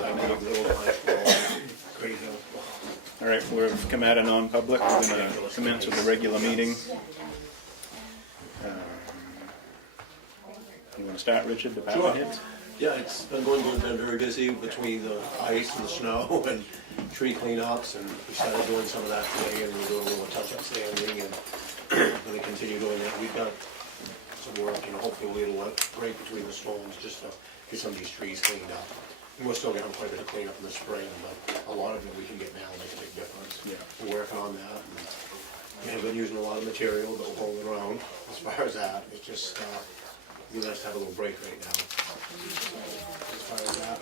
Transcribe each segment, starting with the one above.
All right, we've come out of non-public. We're going to commence with the regular meeting. You want to start, Richard? Department heads? Yeah, it's been going good, been very busy between the ice and the snow and tree cleanups, and we started doing some of that today, and we're doing a little touch-up sanding, and we're going to continue doing that. We've got some work, and hopefully it'll break between the storms just to get some of these trees cleaned up. And we're still getting quite a bit of cleanup in the spring, but a lot of it we can get now and make a big difference. Yeah. We're working on that, and we have been using a lot of material, but we're holding around as far as that. It's just, we nice to have a little break right now. As far as that,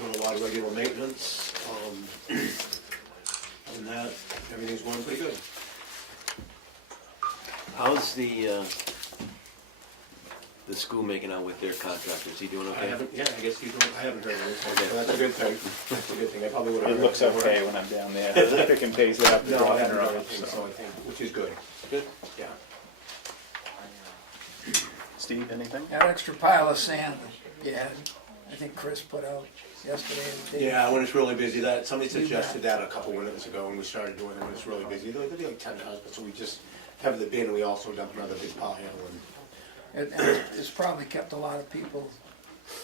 doing a lot of regular maintenance, and that, everything's going pretty good. How's the school making out with their contractors? Is he doing okay? I guess he's doing, I haven't heard anything, so that's a good thing. That's a good thing. I probably would have. It looks okay when I'm down there. The pick and pays up. No, I haven't heard anything, so I think, which is good. Good. Yeah. Steve, anything? That extra pile of sand, yeah, I think Chris put out yesterday. and the day Yeah, when it's really busy, that, somebody suggested that a couple winters ago, and we started doing it when it's really busy. There'll be like 10 husbands, so we just have the bin, and we also dump another big pile, and And it's probably kept a lot of people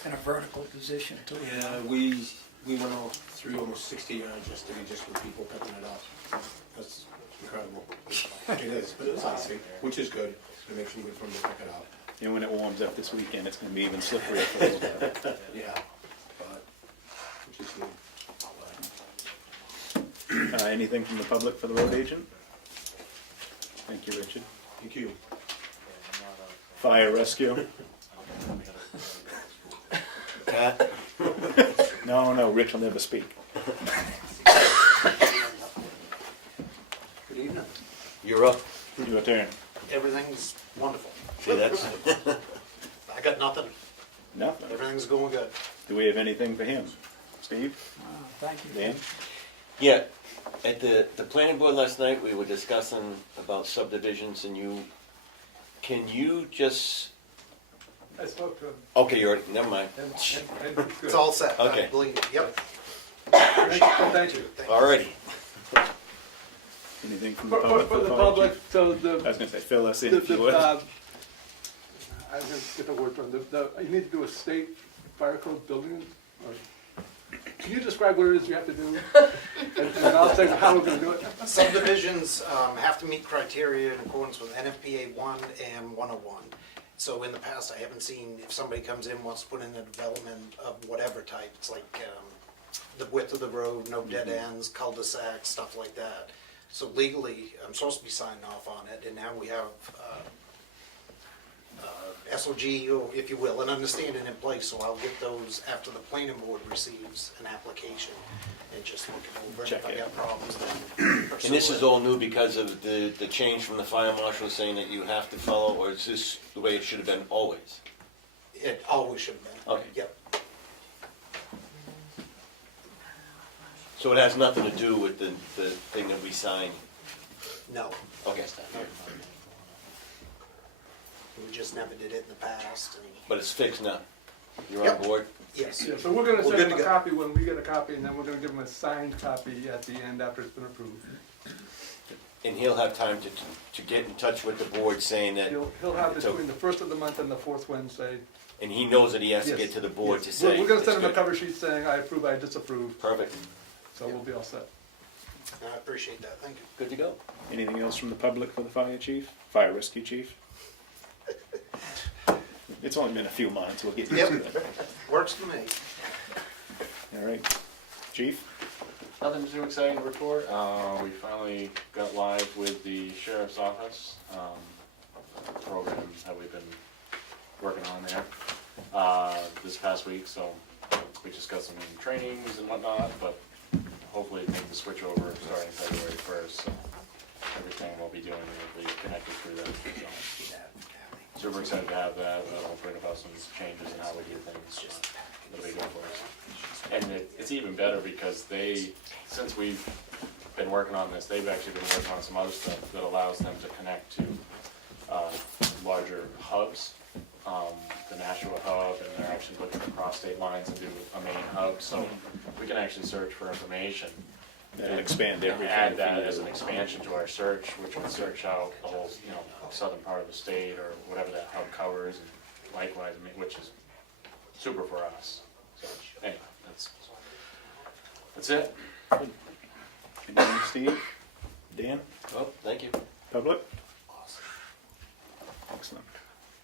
in a vertical position too. yeah, we went all through almost 60 yards yesterday just with people picking it up. That's incredible. It is, but it was icy, which is good. It makes it good for them to pick it up. And when it warms up this weekend, it's going to be even slipperier for a little bit. Yeah, but, which is good. Anything from the public for the road agent? Thank you, Richard. Thank you. Fire rescue? Pat? No, Rich will never speak. Good evening. You're up. Your turn. Everything's wonderful. See, that's I got nothing. Nothing. Everything's going good. Do we have anything for him? Steve? Thank you. Dan? yeah. At the planning board last night, we were discussing about subdivisions, and can you just? I spoke to him. Okay, you're never mind. And It's all set. Okay. I believe it. Yep. Thank you. Alrighty. Anything from the public? For the fire public, chief? so I was going to say, fill us in the if you would. I'm going to get the word from you need to do a state fire code building. Can you describe what it is you have to do? And I'll say how we're going to do it. Subdivisions have to meet criteria in accordance with NFPA 1 and 101. So in the past, I haven't seen if somebody comes in, wants to put in a development of whatever type. It's like the width of the road, no dead ends, cul-de-sacs, stuff like that. So legally, I'm supposed to be signing off on it, and now we have SOG, or if you will, an understanding in place, so I'll get those after the planning board receives an application, and just look it over, and Check if I it. got problems, then pursue And this is it. all new because of the change from the fire marshal saying that you have to follow, or is this the way it should have been always? It always should have been. Okay. Yep. So it has nothing to do with the thing that we signed? No. Okay. We just never did it in the past, and But it's fixed now? You're on Yep. board? yes. Yeah, so we're going to We're send good them to a go. copy when we get a copy, and then we're going to give them a signed copy at the end after it's been approved. And he'll have time to get in touch with the board saying that, He'll have So- between the first of the month and the fourth Wednesday. and he knows that he has to Yes. get to the board Yes. to say. We're going to it's send him a good. cover sheet saying I approve, I disapprove, Perfect. so we'll be all set. I appreciate that, thank you. Good to go. Anything else from the public for the fire chief? Fire rescue chief? It's only been a few months, we'll get used to it. Works for me. All right. Chief? Nothing too exciting to report. We finally got live with the sheriff's office program that we've been working on there this past week. So we just got some trainings and whatnot, but hopefully make the switch over starting February 1st. So everything we'll be doing will be connected through that. So super excited to have that. That'll bring about some changes in how we do things. It'll be good for us. And it's even better because since we've been working on this, they've actually been working on some other stuff that allows them to connect to larger hubs, the Nashua hub, and they're actually looking across state lines and do a main hub. hub, so we can actually search for information. That'll and expand everything. Add that as an expansion to our search, which would search out the whole, southern part of the state or whatever that hub covers, and likewise, which is super for us. So anyway, that's it. Anything, Steve? Dan? Oh, thank you. Public? Excellent.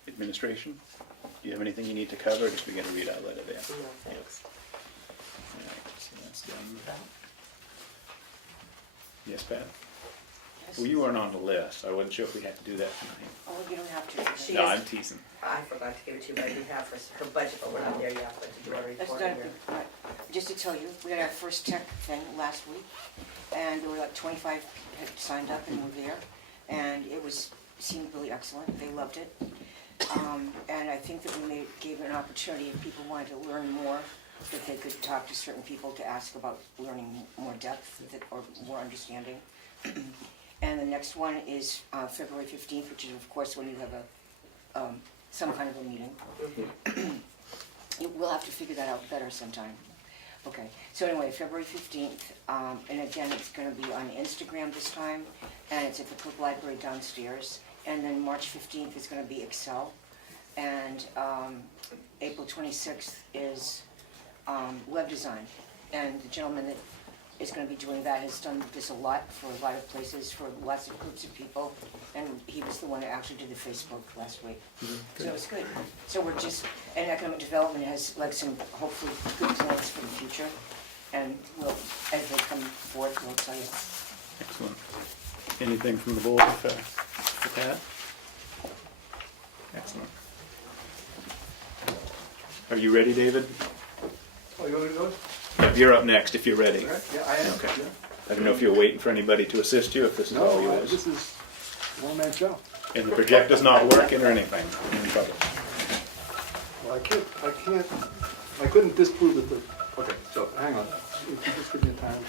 Administration? Do you have anything you need to cover, or just begin to read out letter there? No, thanks. All right, so that's done. Yes, Pat? Well, you weren't on the list. I wasn't sure if we had to do that tonight. Oh, you don't have to. She No, is- I'm teasing. I forgot to give it to you, but I do have her budget, but we're not there yet, but to do our That's report done. here. Right. Just to tell you, we had our first tech thing last week, and there were like 25 had signed up and were there, and it seemed really excellent. They loved it, and I think that we gave an opportunity if people wanted to learn more, that they could talk to certain people to ask about learning more depth or more understanding. And the next one is February 15th, which is of course when you have some kind of a meeting. We'll have to figure that out better sometime. Okay, so anyway, February 15th, and again, it's going to be on Instagram this time, and it's at the Cook Library downstairs. And then March 15th is going to be Excel, and April 26th is web design. And the gentleman that is going to be doing that has done this a lot for a lot of places, for lots of groups of people, and he was the one that actually did the Facebook last week. So it's good. So we're just, and economic development has like some hopefully good plans for the future, and we'll, as they come forth, we'll tell you. Excellent. Anything from the board for Pat? Excellent. Are you ready, David? Oh, you want me to go? You're up next if you're ready. Yeah, I am. Okay. Yeah. I don't know if you're waiting for anybody to assist you, if this is all No, yours. this is one-man show. And the projector's not working or anything? You're in trouble. Well, I couldn't disprove it, okay, so, hang on. If you just give me time.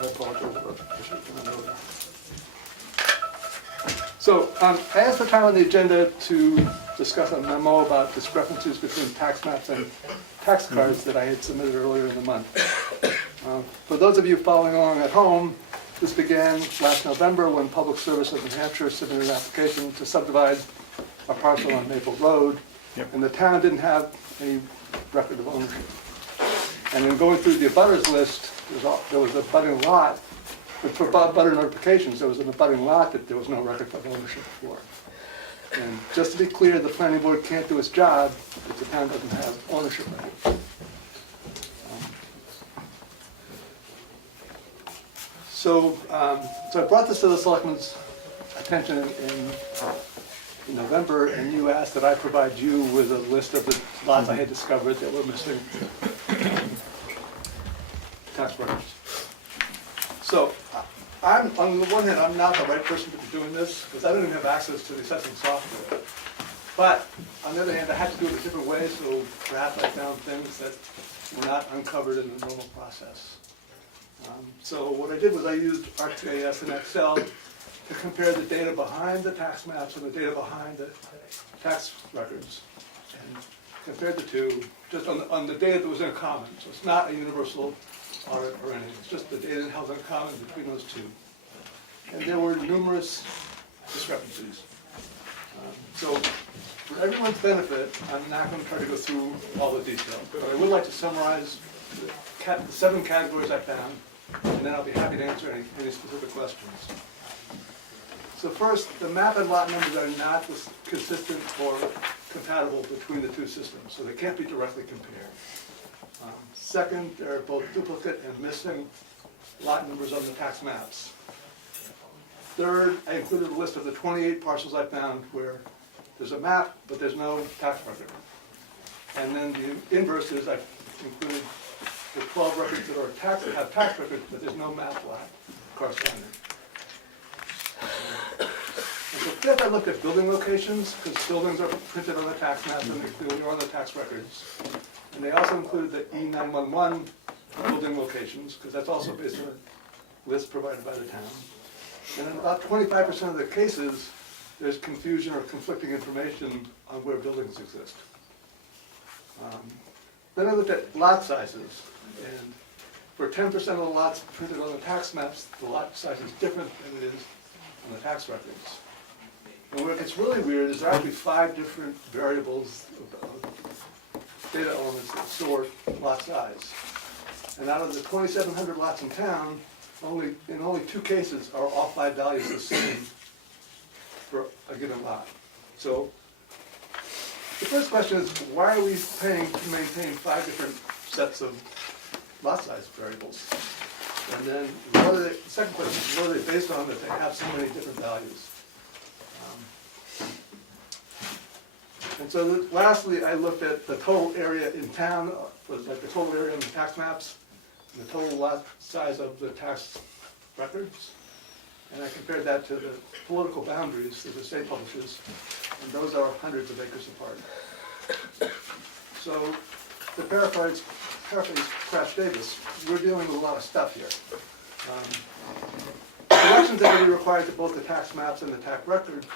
I apologize, but I should have known that. So, I asked the time on the agenda to discuss a memo about discrepancies between tax maps and tax cards that I had submitted earlier in the month. For those of you following along at home, this began last November when Public Service of New Hampshire submitted an application to subdivide a parcel on Maple Road, and the town didn't have any record of ownership. And in going through the abutters list, there was a budding lot, but for butter notifications, there was an abutting lot that there was no record of ownership for. And just to be clear, the planning board can't do its job if the town doesn't have ownership records. So I brought this to the selectmen's attention in November, and you asked that I provide you with a list of the lots I had discovered that were missing tax records. So on the one hand, I'm not the right person to be doing this, because I don't even have access to the assessing software. But on the other hand, I had to do it a different way, so perhaps I found things that were not uncovered in the normal process. So what I did was I used ArcGIS and Excel to compare the data behind the tax maps and the data behind the tax records, and compared the two just on the data that was in common. So it's not a universal audit or anything, it's just the data that held in common between those two. And there were numerous discrepancies. So for everyone's benefit, I'm not going to try to go through all the detail, but I would like to summarize the 7 categories I found, and then I'll be happy to answer any specific questions. So first, the map and lot numbers are not consistent or compatible between the two systems, so they can't be directly compared. Second, there are both duplicate and missing lot numbers on the tax maps. Third, I included a list of the 28 parcels I found where there's a map, but there's no tax record. And then the inverse is I included the 12 records that have tax records, but there's no map lot corresponding. And so fifth, I looked at building locations, because buildings are printed on the tax maps and they clearly are on the tax records. And they also included the E911 building locations, because that's also based on list provided by the town. And in about 25% of the cases, there's confusion or conflicting information on where buildings exist. Then I looked at lot sizes, and for 10% of the lots printed on the tax maps, the lot size is different than it is on the tax records. And where it gets really weird is there are actually 5 different variables of data elements that store lot size. And out of the 2,700 lots in town, in only 2 cases are all 5 values the same for a given lot. So the first question is, why are we paying to maintain 5 different sets of lot size variables? And then the second question is, what are they based on that they have so many different values? And so lastly, I looked at the total area in town, like the total area on the tax maps, and the total lot size of the tax records. And I compared that to the political boundaries that the state publishes, and those are hundreds of acres apart. So to paraphrase Crash Davis, we're dealing with a lot of stuff here. Corrections are going to be required to both the tax maps and the tax records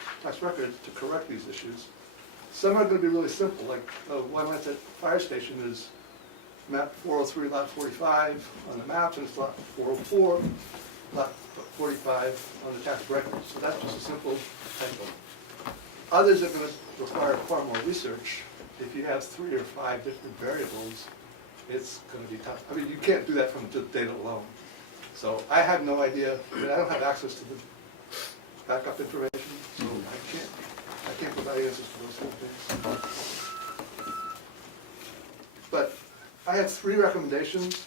to correct these issues. Some are going to be really simple, like one that's at fire station is map 403, lot 45 on the maps, and it's lot 404, lot 45 on the tax records. So that's just a simple typo. Others are going to require far more research. If you have 3 or 5 different variables, it's going to be tough. I mean, you can't do that from the data alone. So I have no idea. I mean, I don't have access to the backup information, so I can't provide answers to those things. But I have 3 recommendations.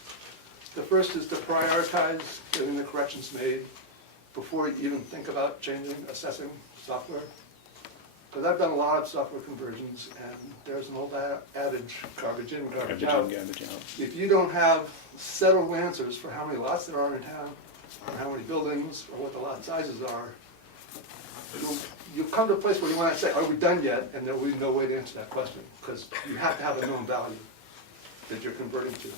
The first is to prioritize getting the corrections made before you even think about changing assessing software. Because I've done a lot of software conversions, and there's an old adage, garbage in, garbage out. If you don't have settled answers for how many lots there are in town, or how many buildings, or what the lot sizes are, you'll come to a place where you want to say, are we done yet? And there will be no way to answer that question, because you have to have a known value that you're converting to.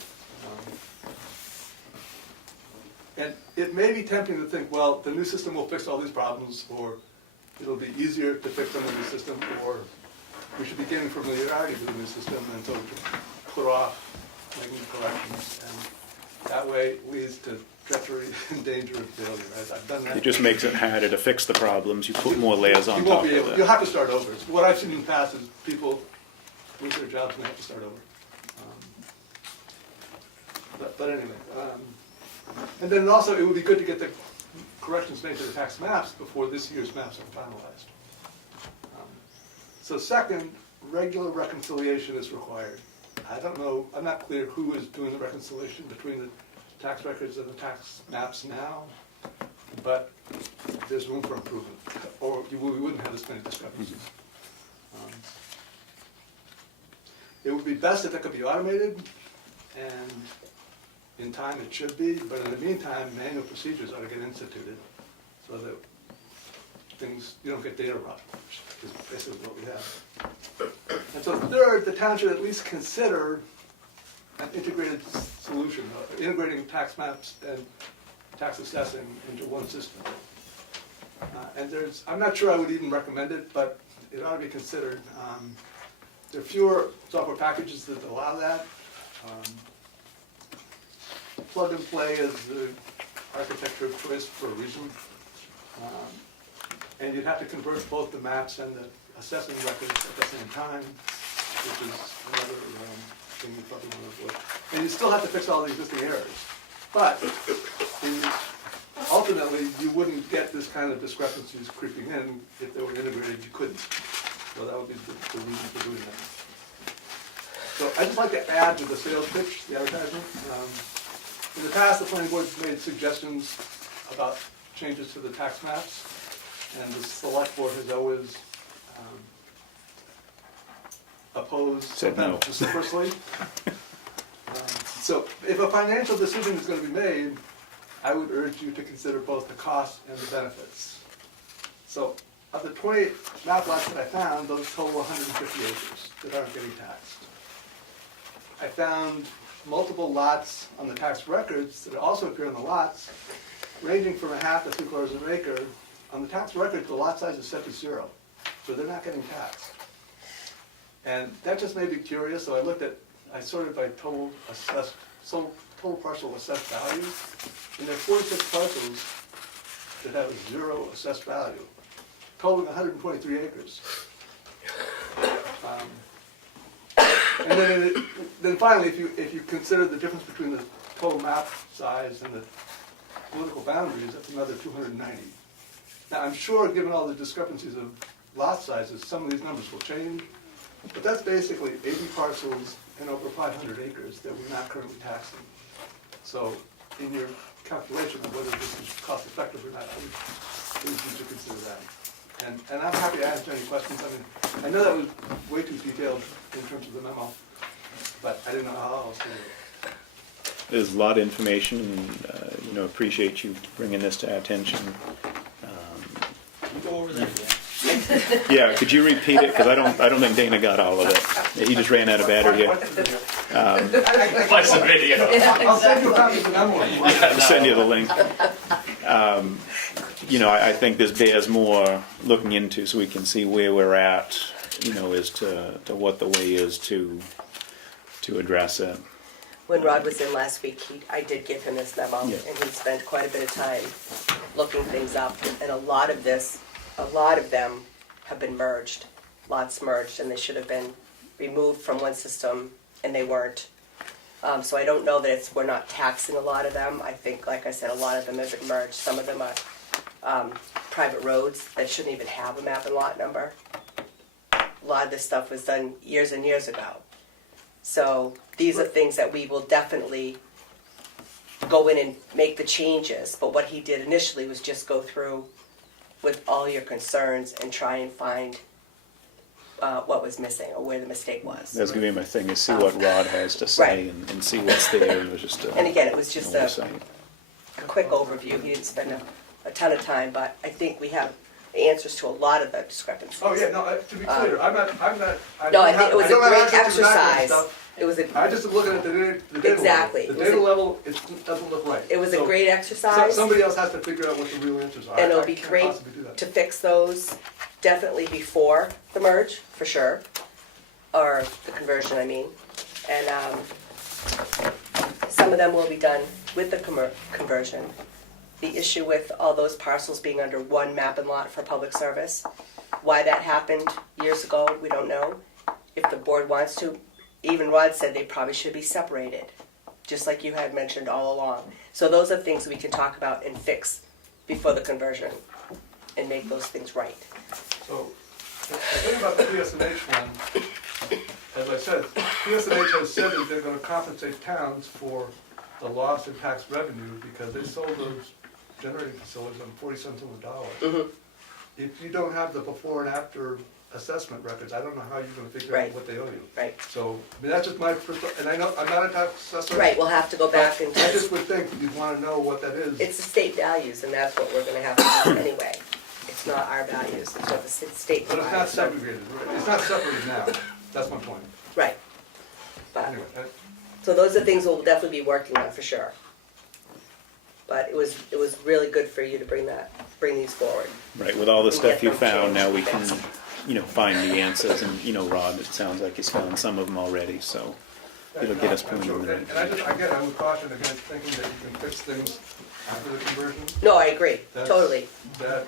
And it may be tempting to think, well, the new system will fix all these problems, or it'll be easier to fix on the new system, or we should be getting familiarity with the new system, and so we can put off making the corrections. And that way leads to treachery and danger of failure. I've done that. It just makes it harder to fix the problems. You put more layers on top of it. You'll have to start over. What I've seen in the past is people lose their jobs and they have to start over. But anyway, and then also it would be good to get the corrections made to the tax maps before this year's maps are finalized. So second, regular reconciliation is required. I don't know, I'm not clear who is doing the reconciliation between the tax records and the tax maps now, but there's room for improvement, or we wouldn't have this many discrepancies. It would be best if it could be automated, and in time it should be, but in the meantime, manual procedures ought to get instituted so that you don't get data rot, which is basically what we have. And so third, the town should at least consider an integrated solution, integrating tax maps and tax assessing into one system. And I'm not sure I would even recommend it, but it ought to be considered. There are fewer software packages that allow that. Plug and play is the architecture of choice for a reason. And you'd have to convert both the maps and the assessing records at the same time, which is another thing you probably want to avoid. And you still have to fix all the existing errors. But ultimately, you wouldn't get this kind of discrepancies creeping in if they were integrated, you couldn't. So that would be the reason for doing that. So I'd just like to add to the sales pitch, the advertisement. In the past, the planning board made suggestions about changes to the tax maps, and the select board has always opposed, Said no. vociferously. So if a financial decision is going to be made, I would urge you to consider both the costs and the benefits. So of the 20 map lots that I found, those total 150 acres that aren't getting taxed. I found multiple lots on the tax records that also appear on the lots ranging from a half to 3/4 of an acre, on the tax record, the lot size is set to 0, so they're not getting taxed. And that just made me curious, so I sorted by total parcel assessed value, and there are 46 parcels that have 0 assessed value, totaling 123 acres. And then finally, if you consider the difference between the total map size and the political boundaries, that's another 290. Now, I'm sure, given all the discrepancies of lot sizes, some of these numbers will change, but that's basically 80 parcels and over 500 acres that we're not currently taxing. So, in your calculation of whether this is cost effective or not, please you should consider that. And I'm happy to answer any questions. I mean, I know that was way too detailed in terms of the memo, but I didn't know how else to do it. There's a lot of information, and, appreciate you bringing this to our attention. Can you go over that again? Yeah, could you repeat it? Because I don't think Dana got all of it. He just ran out of battery here. Watch the video. I'll send you a copy of the memo. I'll send you the link. I think this bears more looking into so we can see where we're at, as to what the way is to address it. When Rod was in last week, I did give him this memo, Yeah. and he spent quite a bit of time looking things up, and a lot of them have been merged, lots merged, and they should have been removed from one system, and they weren't. So I don't know that we're not taxing a lot of them. I think, like I said, a lot of them have been merged. Some of them are private roads that shouldn't even have a map and lot number. A lot of this stuff was done years and years ago. So these are things that we will definitely go in and make the changes. But what he did initially was just go through with all your concerns and try and find what was missing or where the mistake was. That's going to be my thing, is see what Rod has to say and see what's there. It was just And again, it was just an a oversight. quick overview. He didn't spend a ton of time, but I think we have answers to a lot of the discrepancies. Oh, yeah, no, to be clear, I'm not. No, I think it was a don't have great access to that kind of exercise. stuff. It was a I just am looking at the data level. Exactly. The It was data a- level, it doesn't look right. It was a So- great exercise. Somebody else has to figure out what the real answers are. And it'll I be can't great possibly do that. to fix those definitely before the merge, for sure, or the conversion, I mean. And some of them will be done with the conversion. The issue with all those parcels being under one map and lot for public service, why that happened years ago, we don't know. If the board wants to, even Rod said they probably should be separated, just like you had mentioned all along. So those are things we can talk about and fix before the conversion and make those things right. So, the thing about the PSNH one, as I said, PSNH has said that they're gonna compensate towns for the loss in tax revenue because they sold those generating facilities on 40 cents on the dollar. If you don't have the before and after assessment records, I don't know how you're gonna figure out Right. what they owe you. Right. So, I mean, that's just my first, and I know, I'm not a tax assessor. Right, we'll have to go back and I just would think you'd wanna know what that is. it's the state values, and that's what we're gonna have to do anyway. It's not our values, it's what the state But it's not provides. segregated, right? It's not separated now, that's my point. Right. But, Anyway, so those are things we'll definitely be working on for sure. But it was really good for you to bring these forward. Right, with all the And stuff get you them found, now we changed can, fast. find the answers. And, Rod, it sounds like he's found some of them already, so it'll get us I'm pointed sure. in the And right I just, again, I would caution against thinking that you can fix things after the conversion. No, I agree, That's- totally. That.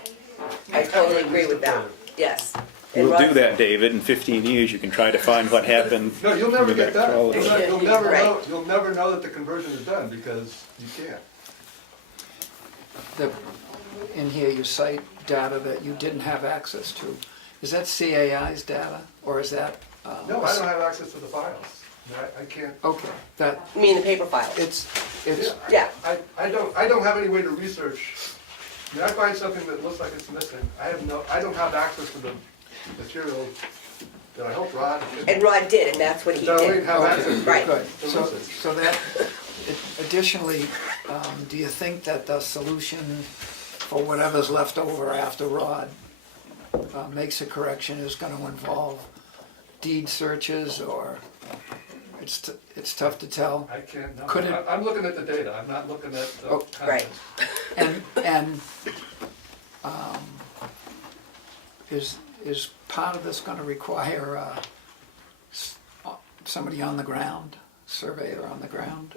I totally agree with that, yes. And We'll do Rod- that, David. In 15 years, you can try to find what happened. No, you'll never get that. All of it. You'll never Right. know, you'll never know that the conversion is done because you can't. In here you cite data that you didn't have access to. Is that CAI's data, or is that? No, I don't have access to the files. I can't. Okay, that, You mean the paper files? it's, Yeah. I don't have any way to research. I mean, I find something that looks like it's missing. I don't have access to the material that I hope Rod. And Rod did, and that's what he Darlene did. have access to. Right. good. to So, research. so that, additionally, do you think that the solution for whatever's left over after Rod makes a correction is gonna involve deed searches or it's tough to tell. I can't, know. Could it- I'm looking at the data, I'm not looking at the Oh, right. content. And is part of this gonna require somebody on the ground, surveyor on the ground?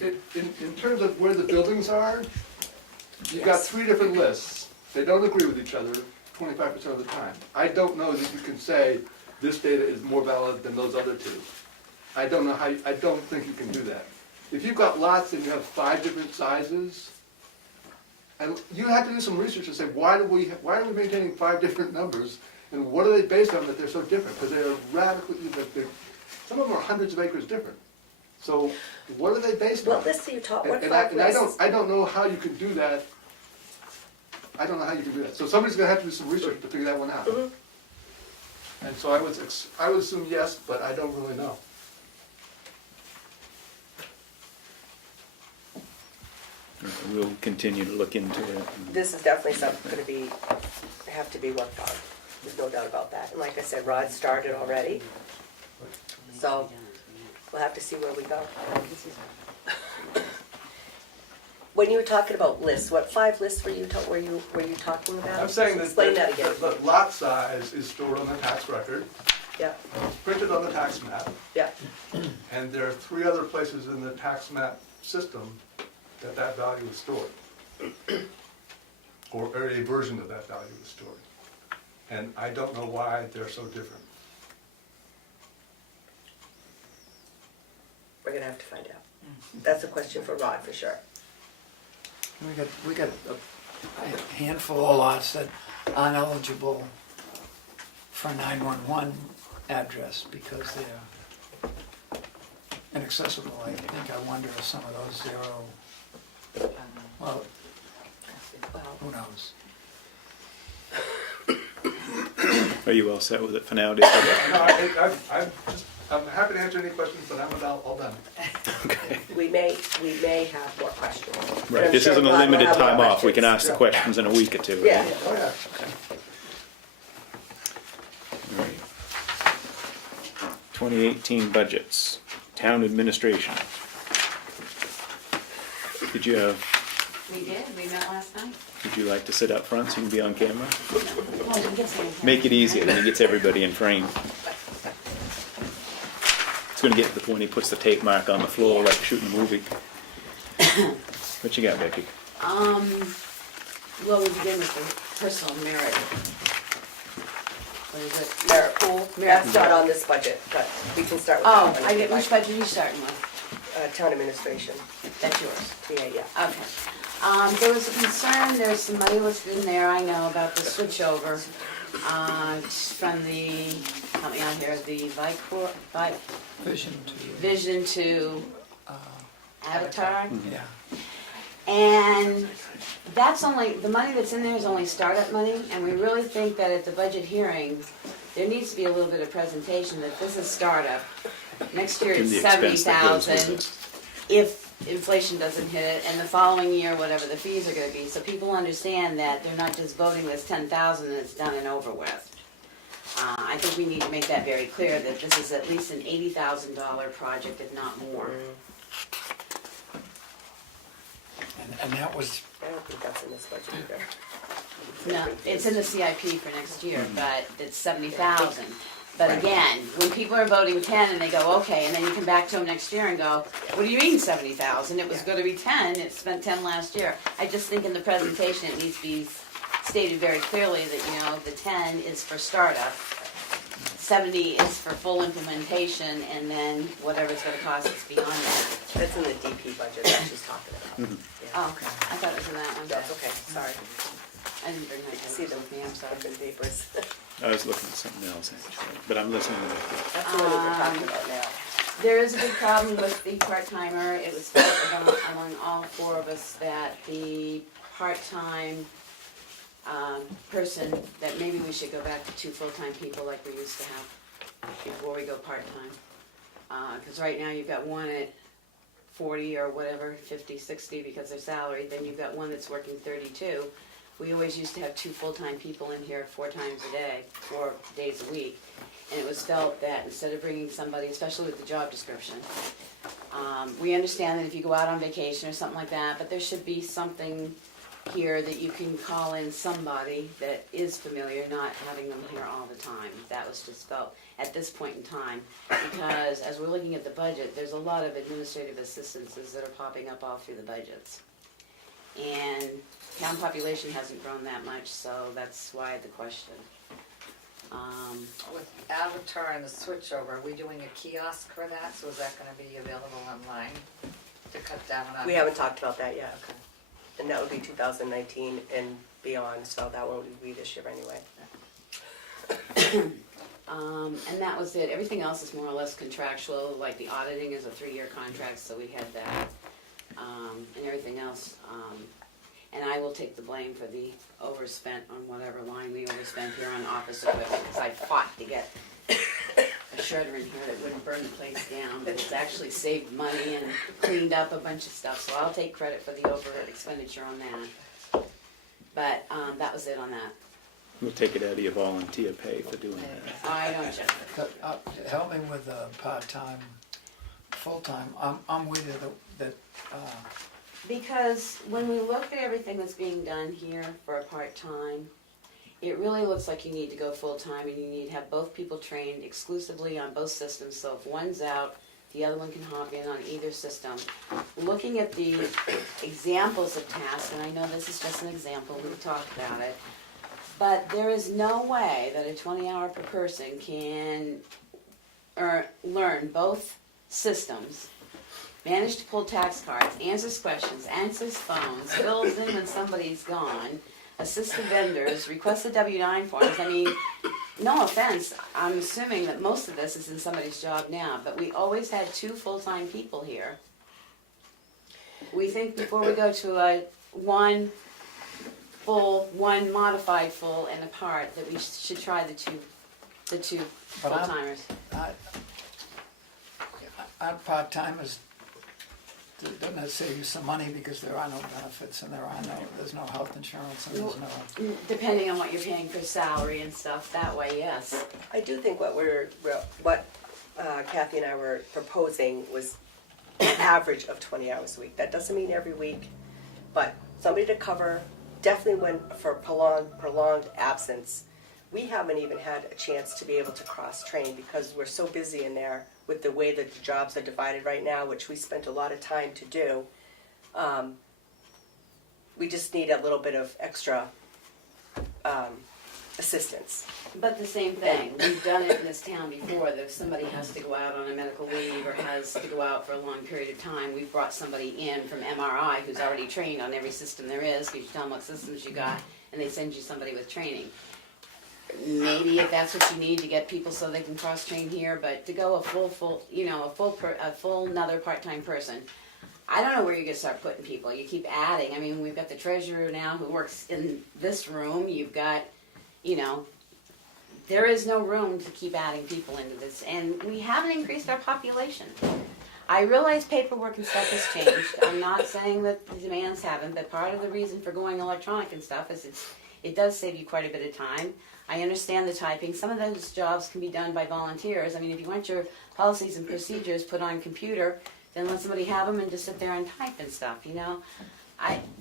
In terms of where the buildings are, you've got Yes. 3 different lists. They don't agree with each other 25% of the time. I don't know that you can say this data is more valid than those other 2. I don't know how, I don't think you can do that. If you've got lots and you have 5 different sizes, and you have to do some research and say, why are we maintaining 5 different numbers? And what are they based on that they're so different? Because they're radically, some of them are hundreds of acres different. So what are they based on? What list are you talking, what And 5 lists? I don't know how you can do that. I don't know how you can do that. So somebody's gonna have to do some research to figure that one out. Mhm. And so I would assume yes, but I don't really know. We'll continue to look into it. This is definitely something gonna be, have to be worked on, there's no doubt about that. And like I said, Rod started already, so we'll have to see where we go. When you were talking about lists, what 5 lists were you talking about? I'm saying that Explain that again. the lot size is stored on the tax record, Yeah, printed on the tax map, yeah, and there are 3 other places in the tax map system that value is stored. Or a version of that value is stored. And I don't know why they're so different. we're gonna have to find out. That's a question for Rod, for sure. We got a handful of lots that aren't eligible for a 911 address because they're inaccessible. I think, I wonder if some of those 0, well, who knows? Are you all set with it for now, Dave? No, I'm happy to answer any questions, but I'm about all done. Okay. We may have more questions. But Right, I'm this sure isn't a Rod will limited have more time off, we can questions. ask the questions in a week or 2. right? Yeah. Oh, yeah. All right. 2018 budgets, town administration. We did, we met last night. Would you like to sit up front so you can be on camera? Well, we get some- Make it easier, then he gets everybody in frame. It's gonna get to the point he puts the tape mark on the floor like shooting a movie. What you got, Becky? Well, we begin with the personal merit. What is it? Merit pool, that's not on this budget, but we can start with Oh, that one. I if get, you'd which like. budget are you starting with? Town administration, That's yours. yeah. Okay. There was a concern, there's some money listed in there, I know, about the switchover, from the, help me out here, the Vision to, Vision to Avatar. yeah. And that's only, the money that's in there is only startup money, and we really think that at the budget hearing, there needs to be a little bit of presentation that this is startup. Next year And it's the expense that goes with 70,000, it. if inflation doesn't hit it, and the following year, whatever the fees are gonna be, so people understand that they're not just voting this 10,000 and it's done and over with. I think we need to make that very clear, that this is at least an $80,000 project, if not more. And that was, I don't think that's in this budget either. No, it's in the CIP for next year, but it's 70,000. But again, when people are voting 10 and they go, okay, and then you come back to them next year and go, what do you mean 70,000? It was gonna be 10, it spent 10 last year. I just think in the presentation, it needs to be stated very clearly that, you know, the 10 is for startup, 70 is for full implementation, and then whatever it's gonna cost is beyond that. That's in the DP budget that she's talking about. Yeah. Oh, okay, I thought it was in that one. That's okay, sorry. I didn't bring my, See them, with me, I'm sorry. up in papers. I was looking at something else actually, but I'm listening to that. That's the one that we're talking about now. There is a big problem with the part-timer. It was felt among all 4 of us that the part-time person, that maybe we should go back to 2 full-time people like we used to have before we go part-time. Because right now you've got one at 40 or whatever, 50, 60 because they're salaried, then you've got one that's working 32. We always used to have 2 full-time people in here 4 times a day, 4 days a week. And it was felt that instead of bringing somebody, especially with the job description, we understand that if you go out on vacation or something like that, but there should be something here that you can call in somebody that is familiar, not having them here all the time. That was just felt at this point in time, because as we're looking at the budget, there's a lot of administrative assistances that are popping up all through the budgets. And town population hasn't grown that much, so that's why the question. With Avatar and the switchover, are we doing a kiosk for that? So is that gonna be available online to cut down on? We haven't talked about that yet. And that would be 2019 and beyond, so that won't be this year anyway. And that was it. Everything else is more or less contractual, like the auditing is a 3-year contract, so we had that. And everything else. And I will take the blame for the overspent on whatever line we overspent here on office equipment, because I fought to get a shredder in here that wouldn't burn the place down, but it's actually saved money and cleaned up a bunch of stuff, so I'll take credit for the over expenditure on that. But that was it on that. We'll take it out of your volunteer pay for doing that. I don't just. Help me with part-time, full-time. I'm with you that Because when we look at everything that's being done here for a part-time, it really looks like you need to go full-time and you need to have both people trained exclusively on both systems. So if one's out, the other one can hop in on either system. Looking at the examples of tasks, and I know this is just an example, we've talked about it, but there is no way that a 20-hour per person can learn both systems, manage to pull tax cards, answers questions, answers phones, fills in when somebody's gone, assists the vendors, requests the W-9 forms. I mean, no offense, I'm assuming that most of this is in somebody's job now, but we always had 2 full-time people here. We think before we go to a 1 full, 1 modified full, and a part, that we should try the two But I'm- full-timers. our part-timers, doesn't that save you some money because there are no benefits and there's no health insurance and there's no. Depending on what you're paying for salary and stuff, that way, yes. I do think what Kathy and I were proposing was an average of 20 hours a week. That doesn't mean every week, but somebody to cover, definitely when for prolonged absence. We haven't even had a chance to be able to cross-train because we're so busy in there with the way that the jobs are divided right now, which we spent a lot of time to do. We just need a little bit of extra assistance. But the same thing, we've done it in this town before, that if somebody has to go out on a medical leave or has to go out for a long period of time, we've brought somebody in from MRI who's already trained on every system there is, because you tell them what systems you got, and they send you somebody with training. Maybe if that's what you need to get people so they can cross-train here, but to go a full another part-time person, I don't know where you're gonna start putting people. You keep adding. I mean, we've got the treasurer now who works in this room. You've got, there is no room to keep adding people into this, and we haven't increased our population. I realize paperwork and stuff has changed. I'm not saying that the demands haven't, but part of the reason for going electronic and stuff is it does save you quite a bit of time. I understand the typing. Some of those jobs can be done by volunteers. I mean, if you want your policies and procedures put on computer, then let somebody have them and just sit there and type and stuff,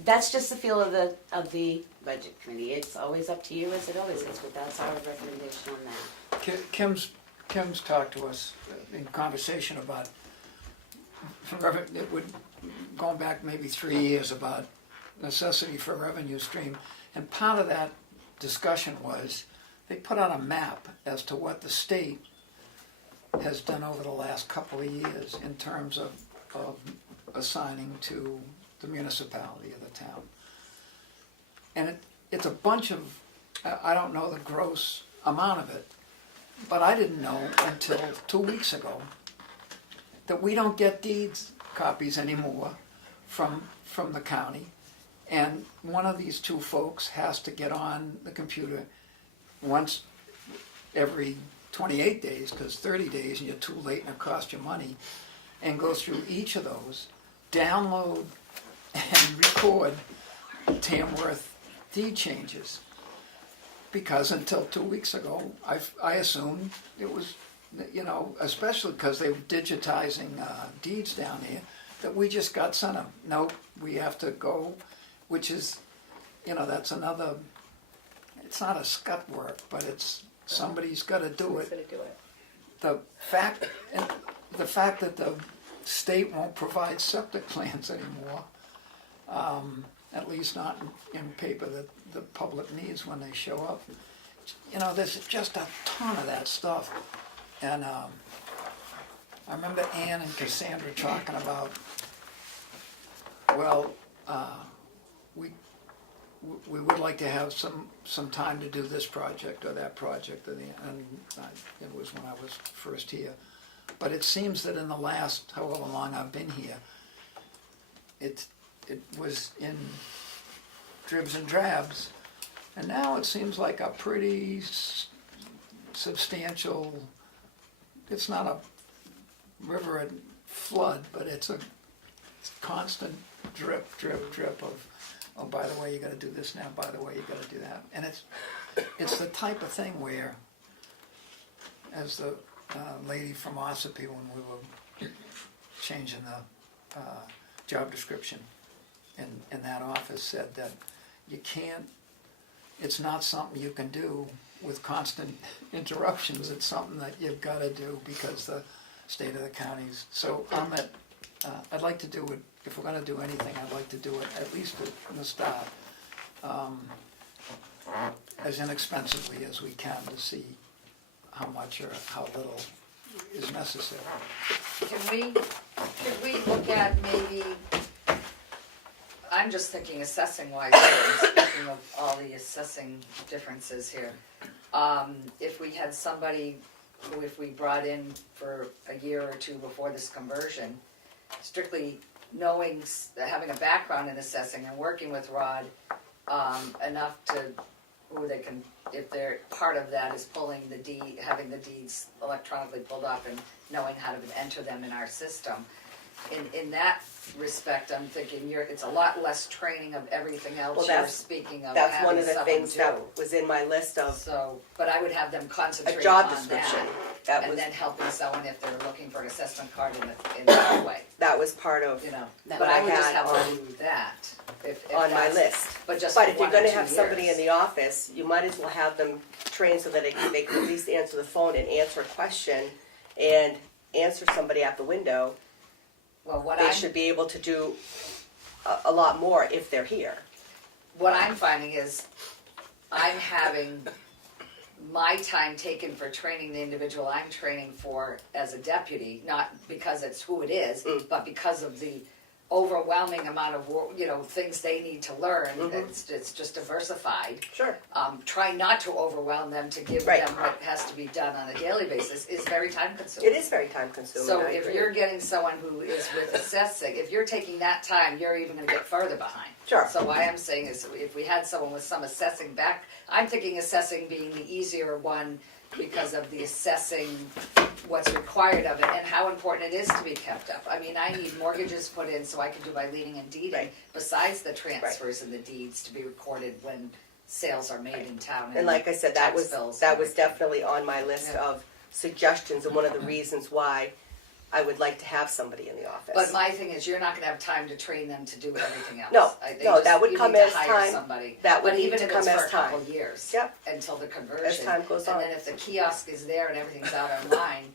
That's just the feel of the budget committee. It's always up to you, as it always is, but that's our recommendation on that. Kim's talked to us in conversation about, going back maybe 3 years, about necessity for a revenue stream. And part of that discussion was, they put out a map as to what the state has done over the last couple of years in terms of assigning to the municipality of the town. And it's a bunch of, I don't know the gross amount of it, but I didn't know until 2 weeks ago that we don't get deeds copies anymore from the county. And one of these 2 folks has to get on the computer once every 28 days, because 30 days and you're too late and it costs you money, and go through each of those, download and record Tamworth deed changes. Because until 2 weeks ago, I assumed it was, you know, especially because they were digitizing deeds down here, that we just got sent them. Nope, we have to go, which is, you know, that's another, it's not a scut work, but it's, somebody's got to do it. The fact that the state won't provide septic plans anymore, at least not in paper that the public needs when they show up. You know, there's just a ton of that stuff. And I remember Ann and Cassandra talking about, well, we would like to have some time to do this project or that project, and it was when I was first here. But it seems that in the last, however long I've been here, it was in dribs and drabs, and now it seems like a pretty substantial, it's not a river and flood, but it's a constant drip of, oh, by the way, you gotta do this now, by the way, you gotta do that. And it's the type of thing where, as the lady from Ossipee, when we were changing the job description in that office, said that you can't, it's not something you can do with constant interruptions. It's something that you've got to do because the state of the counties. So I'd like to do it, if we're going to do anything, I'd like to do it at least in the start, as inexpensively as we can, to see how much or how little is necessary. Could we look at maybe, I'm just thinking assessing wise, speaking of all the assessing differences here. If we had somebody who, if we brought in for a year or two before this conversion, strictly knowing, having a background in assessing and working with Rod, enough to, who they can, if they're, part of that is pulling the deed, having the deeds electronically pulled up and knowing how to enter them in our system. In that respect, I'm thinking it's a lot less training of everything else Well, you're speaking of. That's one of the having things someone that was in my list of So, but I would have them a concentrate job on description. that, That and was, then helping someone if they're looking for an assessment card in that way, that was part of, you know. That But I I would just had have to do that, if on my that's- list. But just But for if you're 1 or gonna 2 have somebody in years. the office, you might as well have them trained so that they can at least answer the phone and answer a question and answer somebody at the window. Well, They should be able to do a lot more if they're here. what I'm finding is, I'm having my time taken for training the individual I'm training for as a deputy, not because it's who it is, but because of the overwhelming amount of things they need to learn. It's just diversified. Sure. Trying not to overwhelm them to give Right. them what has to be done on a daily basis is very time consuming. It is very time consuming. So I if agree. you're getting someone who is with assessing, if you're taking that time, you're even gonna get further behind. Sure. So what I'm saying is, if we had someone with some assessing back, I'm thinking assessing being the easier one because of the assessing what's required of it and how important it is to be kept up. I mean, I need mortgages put in so I can do my leading and deeding, Right. besides the transfers and the deeds to be recorded when sales are made in town. And like I said, that tax was bills that and was everything. definitely on my list Yeah. of suggestions and one of the reasons why I would like to have somebody in the office. But my thing is, you're not gonna have time to train them to do everything else. No, They no, just- that would you come need to as hire time. somebody. That would But need even to if come it's as for a couple time. years. Yep. Until the conversion. As time goes on. And then if the kiosk is there and everything's out online,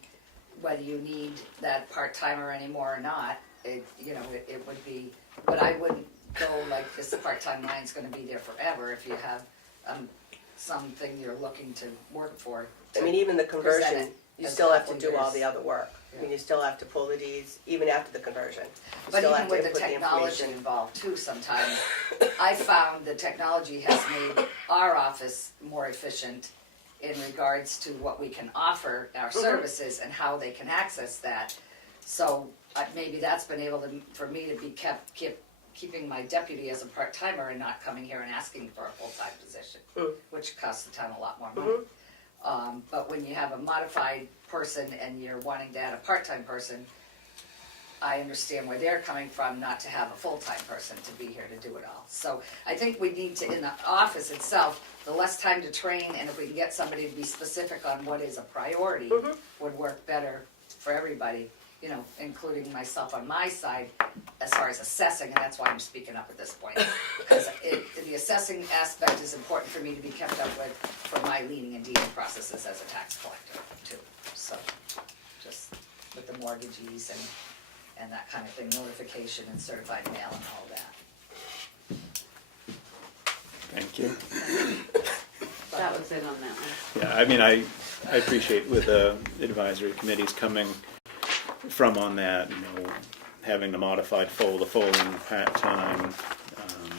whether you need that part-timer anymore or not, it would be, but I wouldn't go like this part-time line's gonna be there forever if you have, something you're looking to work for. I mean, even the present conversion, it you as a still have to couple do all years. the other work. I mean, you still have to pull the deeds, even after the conversion. You But still even have to with the input technology information. involved too, sometimes, I found the technology has made our office more efficient in regards to what we can offer our services and how they can access that. So maybe that's been able to, for me to be keeping my deputy as a part-timer and not coming here and asking for a full-time position, which costs the town a lot more money. But when you have a modified person and you're wanting to add a part-time person, I understand where they're coming from, not to have a full-time person to be here to do it all. So I think we need to, in the office itself, the less time to train, and if we can get somebody to be specific on what is a priority, would work better for everybody, you know, including myself on my side, as far as assessing, and that's why I'm speaking up at this point. Because the assessing aspect is important for me to be kept up with for my leading and deeding processes as a tax collector too. So, just with the mortgagees and that kind of thing, notification and certified mail and all that. Thank you. That was it on that one. Yeah, I mean, I appreciate with the advisory committees coming from on that, you know, having the modified the folding part-time.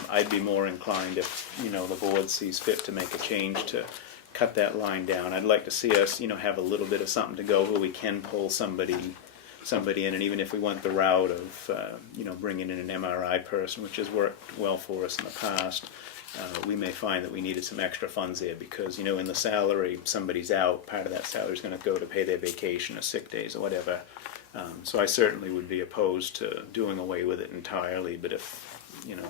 I'd be more inclined if, you know, the board sees fit to make a change to cut that line down. I'd like to see us, you know, have a little bit of something to go where we can pull somebody in, and even if we went the route of, you know, bringing in an MRI person, which has worked well for us in the past, we may find that we needed some extra funds there because, you know, in the salary, somebody's out, part of that salary is going to go to pay their vacation or sick days or whatever. So I certainly would be opposed to doing away with it entirely, but if, you know,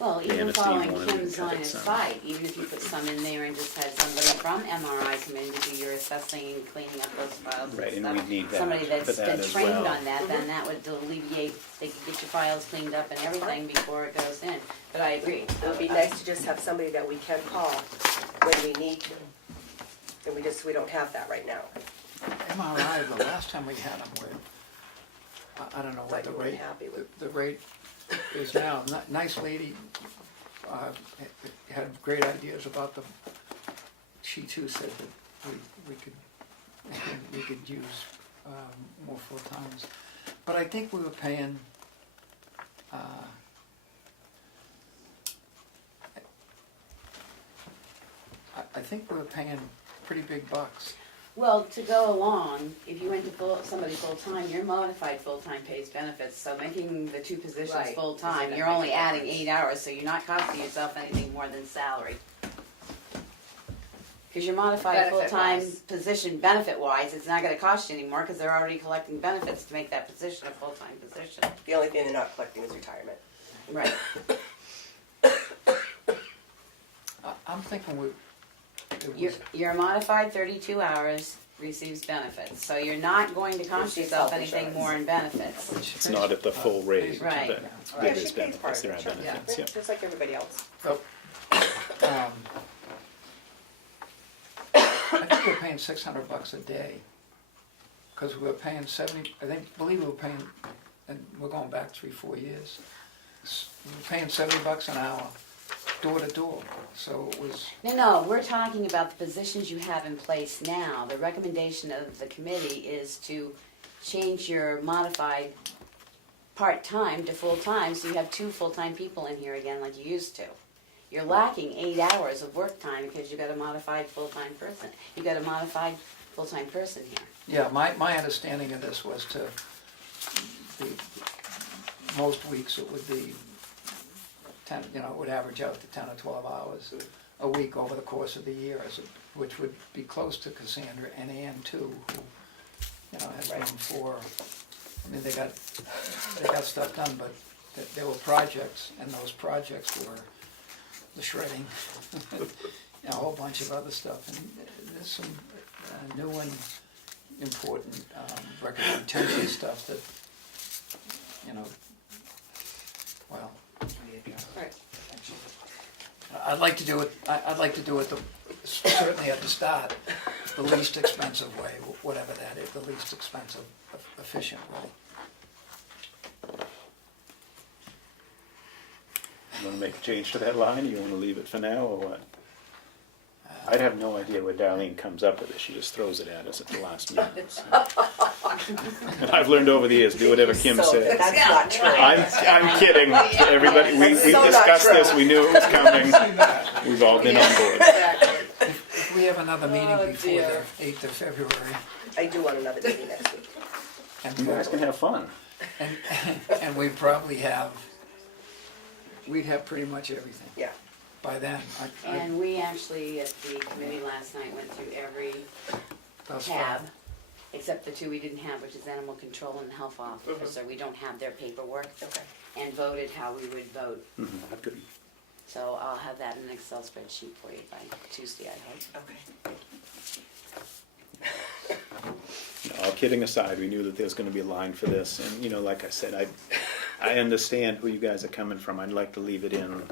Well, even Dan, if you following wanted to Kim's cut line it of some. sight, even if you put some in there and just had somebody from MRI come in to do your assessing and cleaning up those files Right, and and stuff. we need that Somebody that's for that been as trained well. on that, then that would alleviate, they could get your files cleaned up and everything before it goes in. But I agree. It would be nice to just have somebody that we can call when we need to. And we don't have that right now. MRI, the last time we had them with, I don't know what But the you weren't rate, happy with. the rate is now. Nice lady, had great ideas about them. She too said that we could use more full times. But I think we were paying, I think we were paying pretty big bucks. Well, to go along, if you went to somebody full-time, your modified full-time pays benefits, so making the two positions Right. full-time, Doesn't you're make a only adding difference. 8 hours, so you're not costing yourself anything more than salary. Because your modified full-time Benefit-wise. position, benefit-wise, it's not gonna cost you anymore, because they're already collecting benefits to make that position a full-time position. The only thing they're not collecting is retirement. Right. I'm thinking Your modified 32 hours receives benefits, so you're not going to cost Receives yourself health anything insurance. more in benefits. It's not at the full rate, Right. but Yeah, there she is pays part benefits, of there are it, sure. benefits, yeah. Just like everybody else. So, I think we're paying $600 a day, because we were paying 70, believe we were paying, and we're going back 3-4 years. We were paying $70 an hour, door to door, so it was, No, we're talking about the positions you have in place now. The recommendation of the committee is to change your modified part-time to full-time, so you have 2 full-time people in here again like you used to. You're lacking 8 hours of work time because you got a modified full-time person. You got a modified full-time person here. yeah, my understanding of this was to, most weeks it would be 10, you know, it would average out to 10 or 12 hours a week over the course of the year, which would be close to Cassandra and Ann too, who, you know, has been for, I mean, they got stuff done, but there were projects, and those projects were the shredding, you know, a whole bunch of other stuff, and there's some new and important record retention stuff that, you know, well, Right. I'd like to do it certainly at the start, the least expensive way, whatever that is, the least expensive, efficient way. You wanna make a change to that line, or you wanna leave it for now, or what? I'd have no idea where Darlene comes up with it, she just throws it at us at the last minute. So. And I've learned over the years, do whatever Kim says. That's not true. I'm kidding, everybody, we That's so not discussed true. this, we knew it was coming, we've all been on board. If we have another meeting before the 8th of February, I do want another meeting next week. You guys can have fun. and we'd have pretty much everything Yeah. by then. And we actually, at the committee last night, went through every thus far. tab except the two we didn't have, which is animal control and the health officer. We don't have their paperwork. Okay. And voted how we would vote. Good. So I'll have that in an Excel spreadsheet for you by Tuesday, I hope. Okay. All kidding aside, we knew that there was going to be a line for this, and like I said, I understand where you guys are coming from. I'd like to leave it in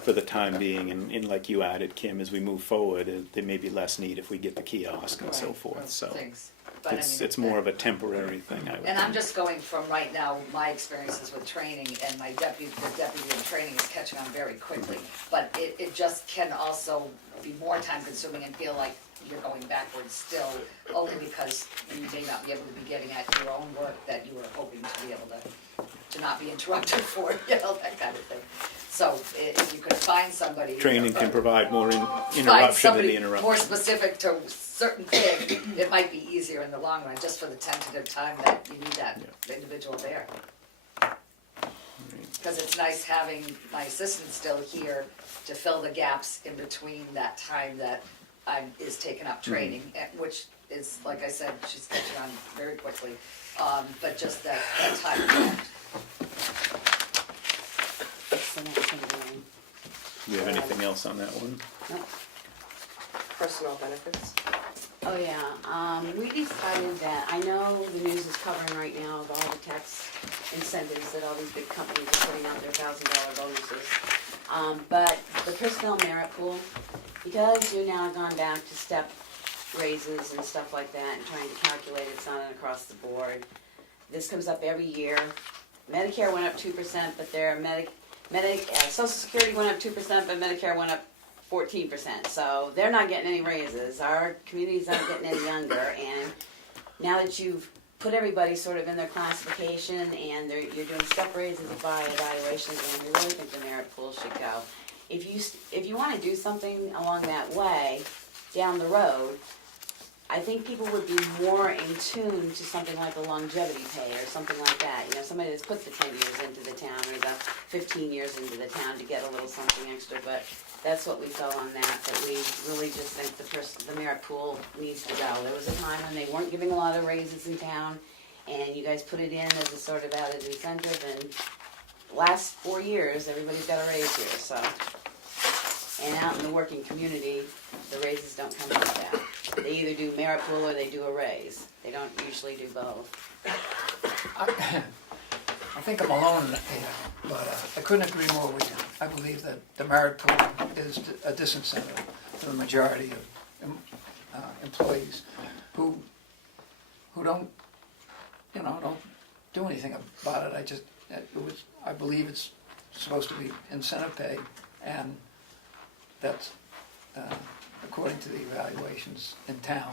for the time being, and like you added, Kim, as we move forward, there may be less need if we get the kiosk and so Right, forth. So things. But I mean, it's more of a temporary thing, I would And I'm think. just going from right now, my experiences with training, and the deputy in training is catching on very quickly. But it just can also be more time consuming and feel like you're going backwards still, only because you may not be able to be getting at your own work that you were hoping to be able to not be interrupted for, that kind of thing. So if you could find somebody. Training can provide more find interruption than somebody the interruption. more specific to certain thing, it might be easier in the long run, just for the tentative time that you need that individual there. Because it's nice having my assistant still here to fill the gaps in between that time that is taken up training, which is, like I said, she's catching on very quickly, but just that time. So that's gonna be- Do you have anything else on that one? Nope. Personal benefits. Oh, yeah, we decided that, I know the news is covering right now of all the tax incentives that all these big companies are putting out their $1,000 bonuses. But the personnel merit pool, because you're now gone back to step raises and stuff like that and trying to calculate it's not an across the board. This comes up every year. Medicare went up 2%, but their Social Security went up 2%, but Medicare went up 14%. So they're not getting any raises. Our community's not getting any younger. And now that you've put everybody sort of in their classification and you're doing step raises by evaluations, and we really think the merit pool should go. If you want to do something along that way down the road, I think people would be more in tune to something like a longevity pay or something like that. Somebody that's put the 10 years into the town or the 15 years into the town to get a little something extra. But that's what we felt on that we really just think the merit pool needs to go. There was a time when they weren't giving a lot of raises in town, and you guys put it in as a sort of added incentive, and last 4 years, everybody's got a raise here, so. And out in the working community, the raises don't come like that. They either do merit pool or they do a raise. They don't usually do both. I think I'm alone here, but I couldn't agree more with you. I believe that the merit pool is a disincentive to the majority of employees who don't do anything about it. I believe it's supposed to be incentive pay, and that's according to the evaluations in town.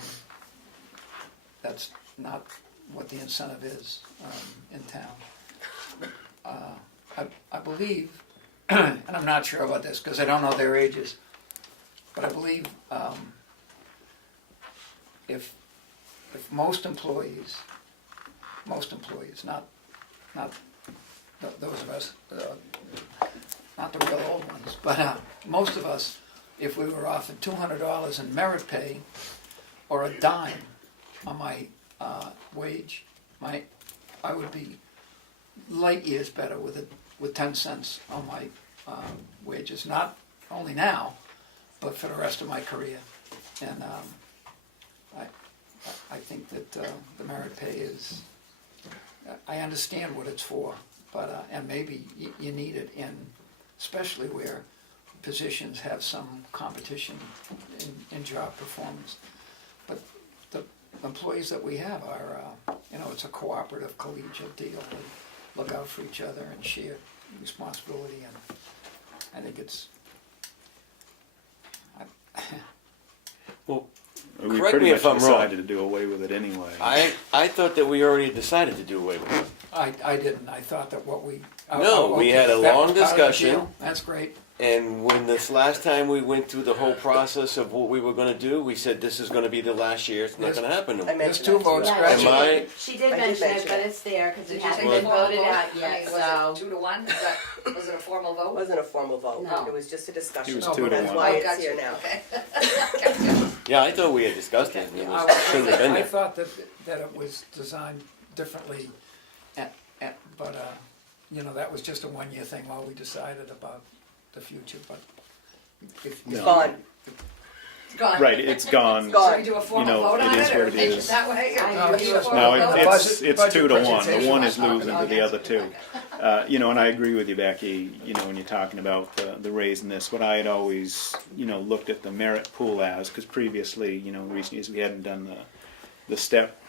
That's not what the incentive is in town. I believe, and I'm not sure about this because I don't know their ages, but I believe if most employees, not those of us, not the real old ones, but most of us, if we were offered $200 in merit pay or a dime on my wage, I would be light years better with 10 cents on my wages, not only now, but for the rest of my career. And I think that the merit pay is, I understand what it's for, but and maybe you need it especially where positions have some competition in job performance. But the employees that we have are, it's a cooperative, collegial deal. They look out for each other and share responsibility, and I think it's. Well, We correct pretty me much if I'm wrong. decided to do away with it anyway. I thought that we already decided to do away with it. I didn't. I thought that what we. No, we had a that long was part of the discussion. deal. That's great. And when this last time we went through the whole process of what we were going to do, we said this is going to be the last year. It's not Yes. going to happen. I anymore. There's mentioned two that to you. votes, Yeah, correct? Am I? She did I did mention it, mention but it. it's there because it Did you hasn't take been a formal voted vote? out I yet, mean, so. was it 2-1? Was it a formal vote? It wasn't a formal vote. No. It was just a discussion. It was 2 to That's 1. why Oh, it's gotcha. here now. Okay. Yeah, I thought we had discussed it, and it I shouldn't have been I there. thought that it was designed differently, but, you know, that was just a one-year thing while we decided about the future, but if. No. Gone. It's gone. Right, it's gone. gone. Should we do a formal You know, vote on it is it, or what it make is. it that way? I Or agree do a with formal No, vote? it's Budget 2 to 1. The presentation. one is losing to the Okay. other two. You know, and I agree with you, Becky, you know, when you're talking about the raise in this, what I had always, you know, looked at the merit pool as, because previously, you know, in recent years, we hadn't done the step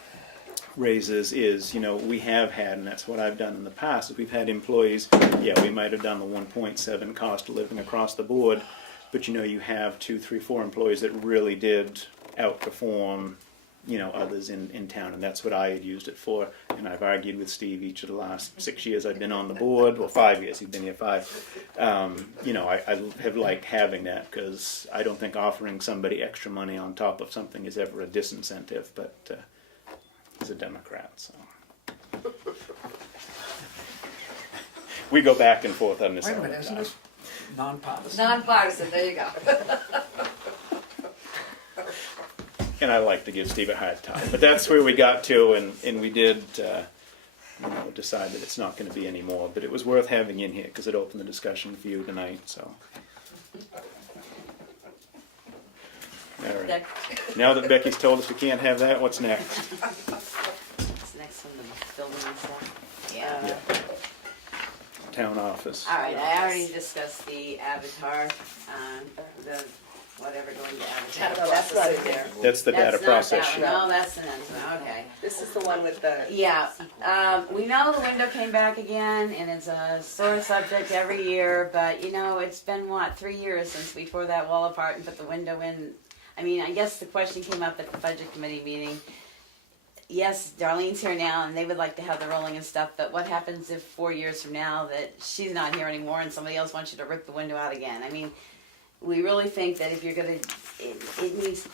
raises is, you know, we have had, and that's what I've done in the past, is we've had employees, yeah, we might have done the 1.7 cost of living across the board, but you know, you have 2, 3, 4 employees that really did outperform, you know, others in town, and that's what I had used it for. And I've argued with Steve each of the last 6 years I've been on the board, well, 5 years, he's been here 5. You know, I have liked having that, because I don't think offering somebody extra money on top of something is ever a disincentive, but he's a Democrat, so. We go back and forth on this Wait a all the minute, isn't time. this nonpartisan? Nonpartisan, there you go. And I like to give Steve a hard time, but that's where we got to, and we did, you know, decide that it's not going to be any more. But it was worth having in here because it opened the discussion for you tonight. So, all right. Now that Becky's told us we can't have that, what's next? What's next on the building and stuff? Yeah. Town office. All right, I already discussed the Avatar, the whatever going to Avatar. No, that's not in there. That's the data That's not process that sheet. one. No, that's the next one, okay. This is the one with the, Yeah, we know the window came back again, and it's a sore subject every year, but you know, it's been, 3 years since we tore that wall apart and put the window in. I mean, I guess the question came up at the budget committee meeting. Yes, Darlene's here now, and they would like to have the rolling and stuff, but what happens if 4 years from now that she's not here anymore and somebody else wants you to rip the window out again? I mean, we really think that if you're gonna, it needs,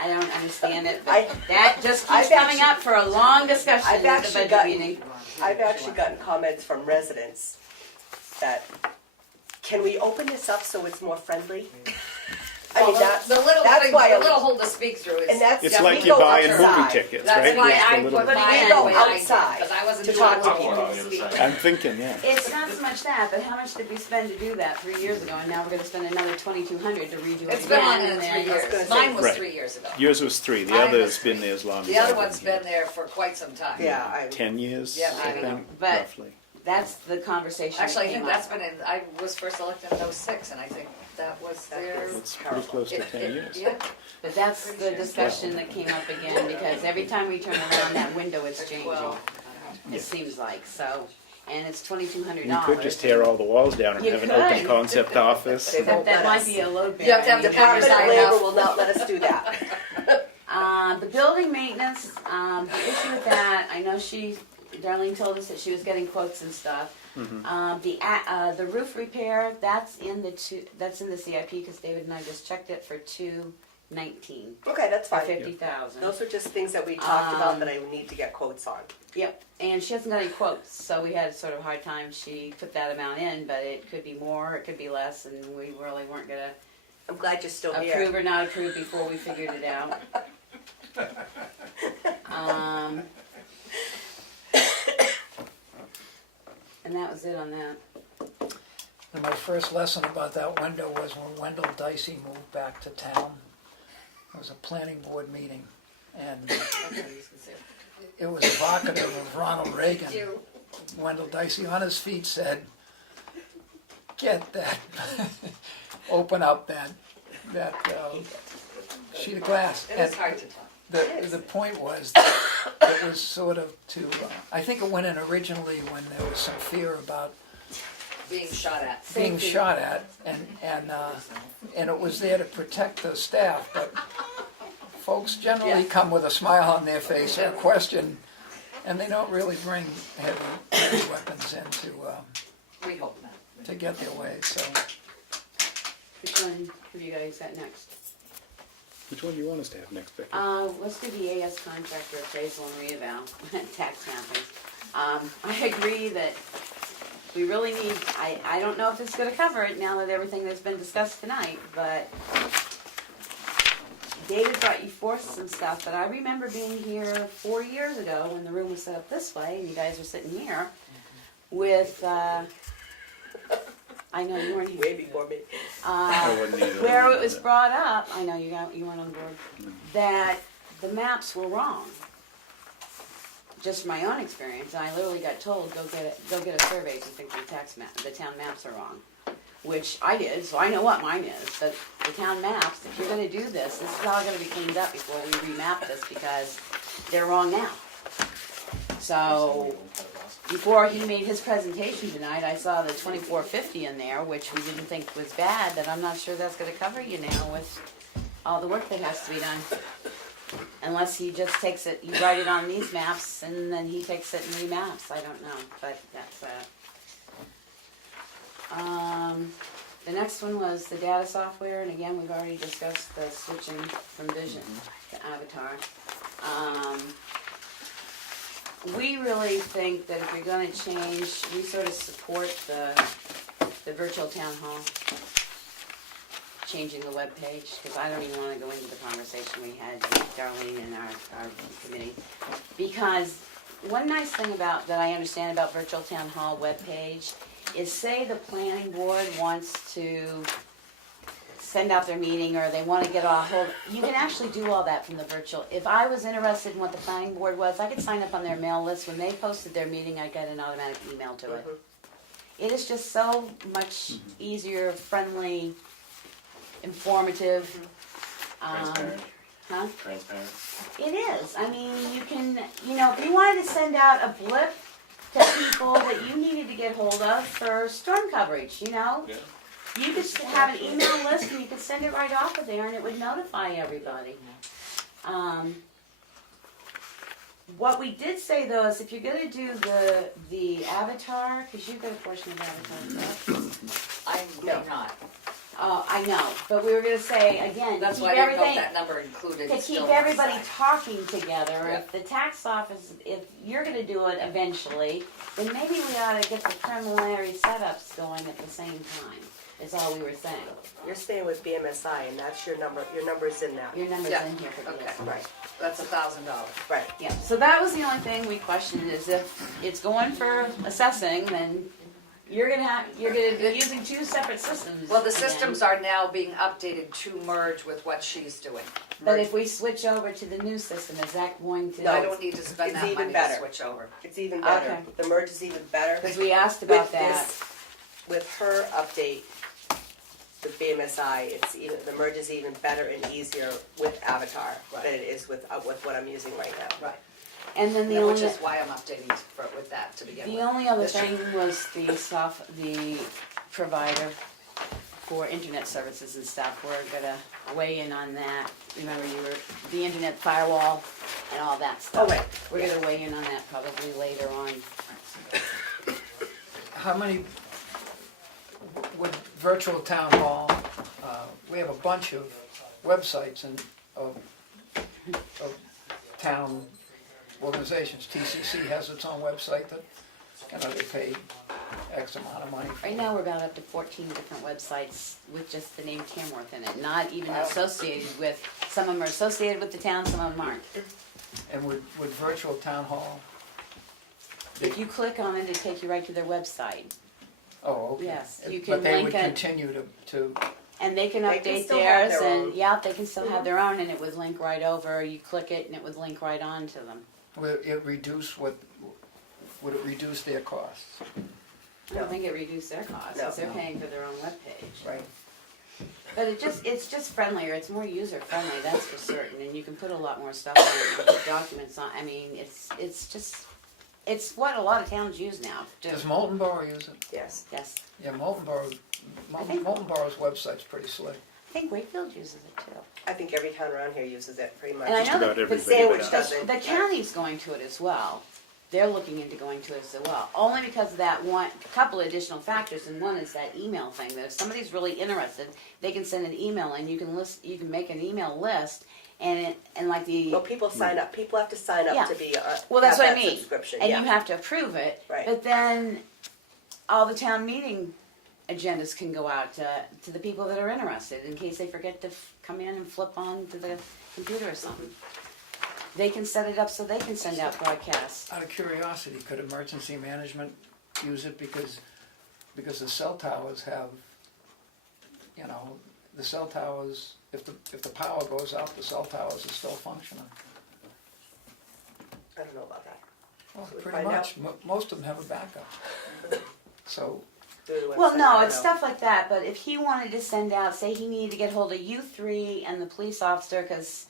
I don't understand it, but that just keeps coming up for a long discussion I've at the actually budget meeting. I've actually gotten comments from residents that, can we open this up so it's more friendly? I mean, that's, The little that's thing, why the I little was, hole to speak through is. and that's, It's we like go you're buying movie outside. tickets, That's right? why It's the I little- put But mine we go the way I did, outside because I wasn't to doing talk it to with people. you on the other speak. side. I'm thinking, yeah. It's not so much that, but how much did we spend to do that 3 years ago, and now we're gonna spend another $2,200 to redo it It's been on again, in and 3 then. years. gonna say- Mine was Right. 3 years ago. Yours was 3. The Mine other's was been 3. there as long as The other I've one's here. been there for quite some time. Yeah, I, 10 years, Yeah, I I know. think, But- roughly. That's the conversation that Actually, I came think that's up. been in, I was first elected in '06, and I think that was there. It's pretty close to 10 years. Yeah, But that's the discussion that came up again, because every time we turn around, that window is changing, well, it seems like, so, and it's $2,200. You could just tear all the walls down and You have an open could. concept office. They won't That let might us. be a load bearing. You have to have the power Department of sign Labor off. will not let us do that. The building maintenance, the issue with that, I know Darlene told us that she was getting quotes and stuff. The roof repair, that's in the CIP, because David and I just checked it for $219 Okay, that's for fine. $50,000. Those are just things that we talked about that I need to get quotes on. Yep, and she hasn't got any quotes, so we had sort of a hard time. She put that amount in, but it could be more, it could be less, and we really weren't gonna I'm glad you're still here. approve or not approve before we figured it out. And that was it on that. And my first lesson about that window was when Wendell Dicey moved back to town. It was a planning board meeting, and it was evocative of Ronald Reagan. Wendell Dicey on his feet said, "Get that, open up that sheet of glass." it is hard to talk. The point was that it was sort of to, I think it went in originally when there was some fear about Being shot at. being shot at, and it was there to protect the staff, but folks generally Yes. come with a smile on their face or a question, and they don't really bring heavy weapons in We hope not. to get their way, so. Which one have you guys got next? Which one do you want us to have next, Becky? Let's do the AS contractor appraisal and reeval, tax mapping. I agree that we really need, I don't know if it's gonna cover it now that everything that's been discussed tonight, but David brought you forth some stuff, but I remember being here 4 years ago when the room was set up this way, and you guys were sitting here with, I know you weren't here. Way before me. I wasn't either. Where it was brought up, I know you weren't on board, that the maps were wrong. Just from my own experience, I literally got told, go get a survey if you think the town maps are wrong. Which I did, so I know what mine is, but the town maps, if you're gonna do this is all gonna be cleaned up before we remap this, because they're wrong now. So, before he made his presentation tonight, I saw the 2450 in there, which we didn't think was bad, but I'm not sure that's gonna cover you now with all the work that has to be done. Unless he just takes it, you write it on these maps, and then he takes it and remaps, I don't know, but that's the next one was the data software, and again, we've already discussed the switching from Vision to Avatar. We really think that if you're gonna change, we sort of support the virtual town hall, changing the web page, because I don't even wanna go into the conversation we had with Darlene and our committee. Because one nice thing that I understand about virtual town hall web page is, say the planning board wants to send out their meeting, or they want to get a hold, you can actually do all that from the virtual. If I was interested in what the planning board was, I could sign up on their mail list. When they posted their meeting, I get an automatic email to it. It is just so much easier, friendly, informative. Transparent. Huh? Transparent. It is. I mean, you can, if you wanted to send out a blip to people that you needed to get hold of for storm coverage, Yeah. you could have an email list and you could send it right off of there and it would notify everybody. What we did say though is, if you're going to do the avatar, because you've got a portion of avatar, correct? I may not. I know, but we were going to say again, That's keep why I didn't know if everything. that number included To still keep on the everybody side. talking together, Yeah. if the tax office, if you're gonna do it eventually, then maybe we ought to get the preliminary setups going at the same time, is all we were saying. You're staying with BMSI, and that's your number's in that. Your number's Yeah. in here for Okay. this. Right, That's $1,000. right. Yeah, so that was the only thing we questioned, is if it's going for assessing, then you're gonna be using two separate systems. Well, the again. systems are now being updated to merge with what she's doing. But if we switch over to the new system, is that going to? I don't need to spend It's that even money better. to switch over. It's even better. Okay. The merge is even better. Because we asked about With that. this, with her update, with BMSI, the merge is even better and easier with Avatar than it is with what I'm using right now. Right. And then the Which only, is why I'm updating with that to begin with. the only other This- thing was the provider for internet services and stuff. We're gonna weigh in on that. Remember, the internet firewall and all that stuff. Oh, wait. We're gonna weigh in on that probably later on. How many, with virtual town hall, we have a bunch of websites and of town organizations. TCC has its own website that, they pay X amount of money for. Right now, we're about up to 14 different websites with just the name Tamworth in it, not even associated with, some of them are associated with the town, some of them aren't. And with virtual town hall, If you click on it, it'll take you right to their website. oh, okay. Yes, you can But they link would it. continue to, And they can They can update still have theirs, their and own. yeah, they can still have their own, and it would link right over. You click it, and it would link right on to them. would it reduce their costs? I don't think it reduced their costs, because No. they're paying for their own webpage. Right. But it's just friendlier. It's more user friendly, that's for certain. And you can put a lot more stuff on it, and put documents on. I mean, it's what a lot of towns use now. Too. Does Molten Borough use it? Yes. Yes, Yeah, Molten Borough's website's pretty slick. I think Wakefield uses it too. I think every town around here uses it pretty much. And I Just know about that everybody Sandwich does. doesn't. the county's going to it as well. They're looking into going to it as well, only because of that one, couple additional factors, and one is that email thing, that if somebody's really interested, they can send an email, and you can make an email list, and like the, Well, people sign up. People have to sign up Yeah. to be well, that's have what I that mean, subscription. and yeah. you have to approve it, Right. but then all the town meeting agendas can go out to the people that are interested, in case they forget to come in and flip on to the computer or something. They can set it up so they can send out broadcasts. Out of curiosity, could emergency management use it because the cell towers have, you know, the cell towers, if the power goes out, the cell towers are still functioning. I don't know about that. Well, So we pretty find much, most of them have a backup. So, Through the Well, website, I no, don't it's know. stuff like that, but if he wanted to send out, say he needed to get hold of you three and the police officer, because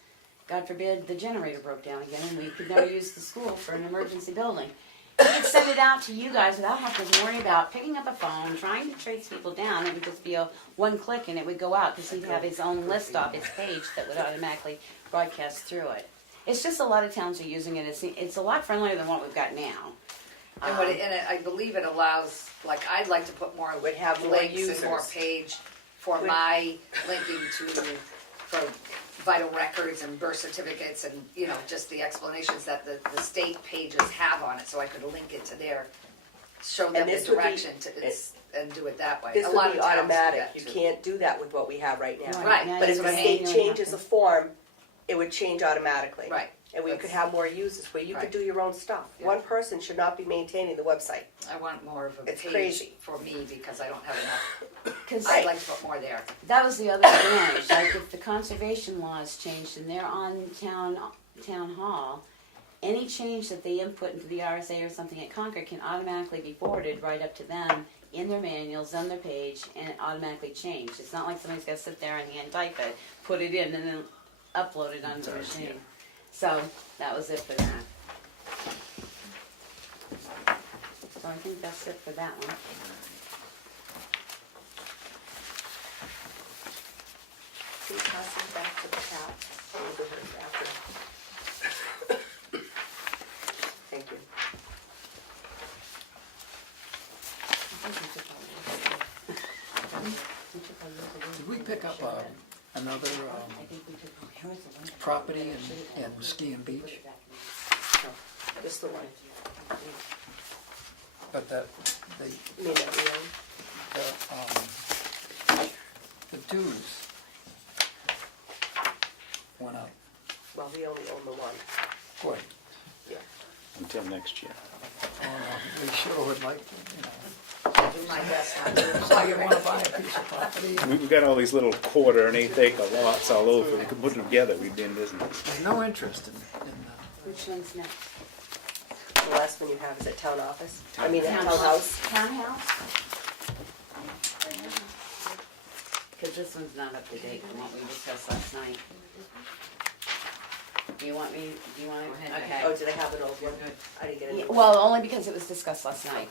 God forbid the generator broke down again and we could never use the school for an emergency building. He could send it out to you guys without having to worry about picking up a phone, trying to trace people down. It would just be a one click and it would go out, because he'd have his own list off his page that would automatically broadcast through it. It's just a lot of towns are using it. It's a lot friendlier than what we've got now. And I believe it allows, like, I'd like to put more Would have more links and more users. page for Would- my linking for vital records and birth certificates and, you know, just the explanations that the state pages have on it, so I could link it to their, show them And the this would be- direction and do it that way. This A would lot be of towns do automatic. that, You too. can't do that with what we have right now. Right, now But you if go the manually state changes have the to- form, it would change automatically. Right. And we could That's- have more users where you could Right. do your own stuff. Yeah. One person should not be maintaining the website. I want more of a It's page crazy. for me because I don't have enough. Because I'd like to put more there. that was the other advantage. Like if the conservation laws changed and they're on town hall, any change that they input into the RSA or something at Concord can automatically be forwarded right up to them in their manuals, on their page, and it automatically changed. It's not like somebody's got to sit there and hand type it, put it in, and then upload it onto the machine. So that was it for that. So I think that's it for that one. Can you pass them back to the chat? We'll do it after. Thank you. did we pick up another property in Ski and Beach? Just the one. But the You mean that we own? the dues went up. Well, we only own the one. Good. Yeah. Until next year. We sure would like to, you know. Do my best not to. So you want to buy a piece of property? We've got all these little quarter and eighth acre lots all over. If we could put them together, we'd be in business. There's no interest in Which one's next? The last one you have is at town office? I mean, at townhouse? Townhouse? Because this one's not up to date from what we discussed last night. Do you want me, okay. Oh, did I have an old one? I didn't get Yeah, it. well, only because it was discussed last night.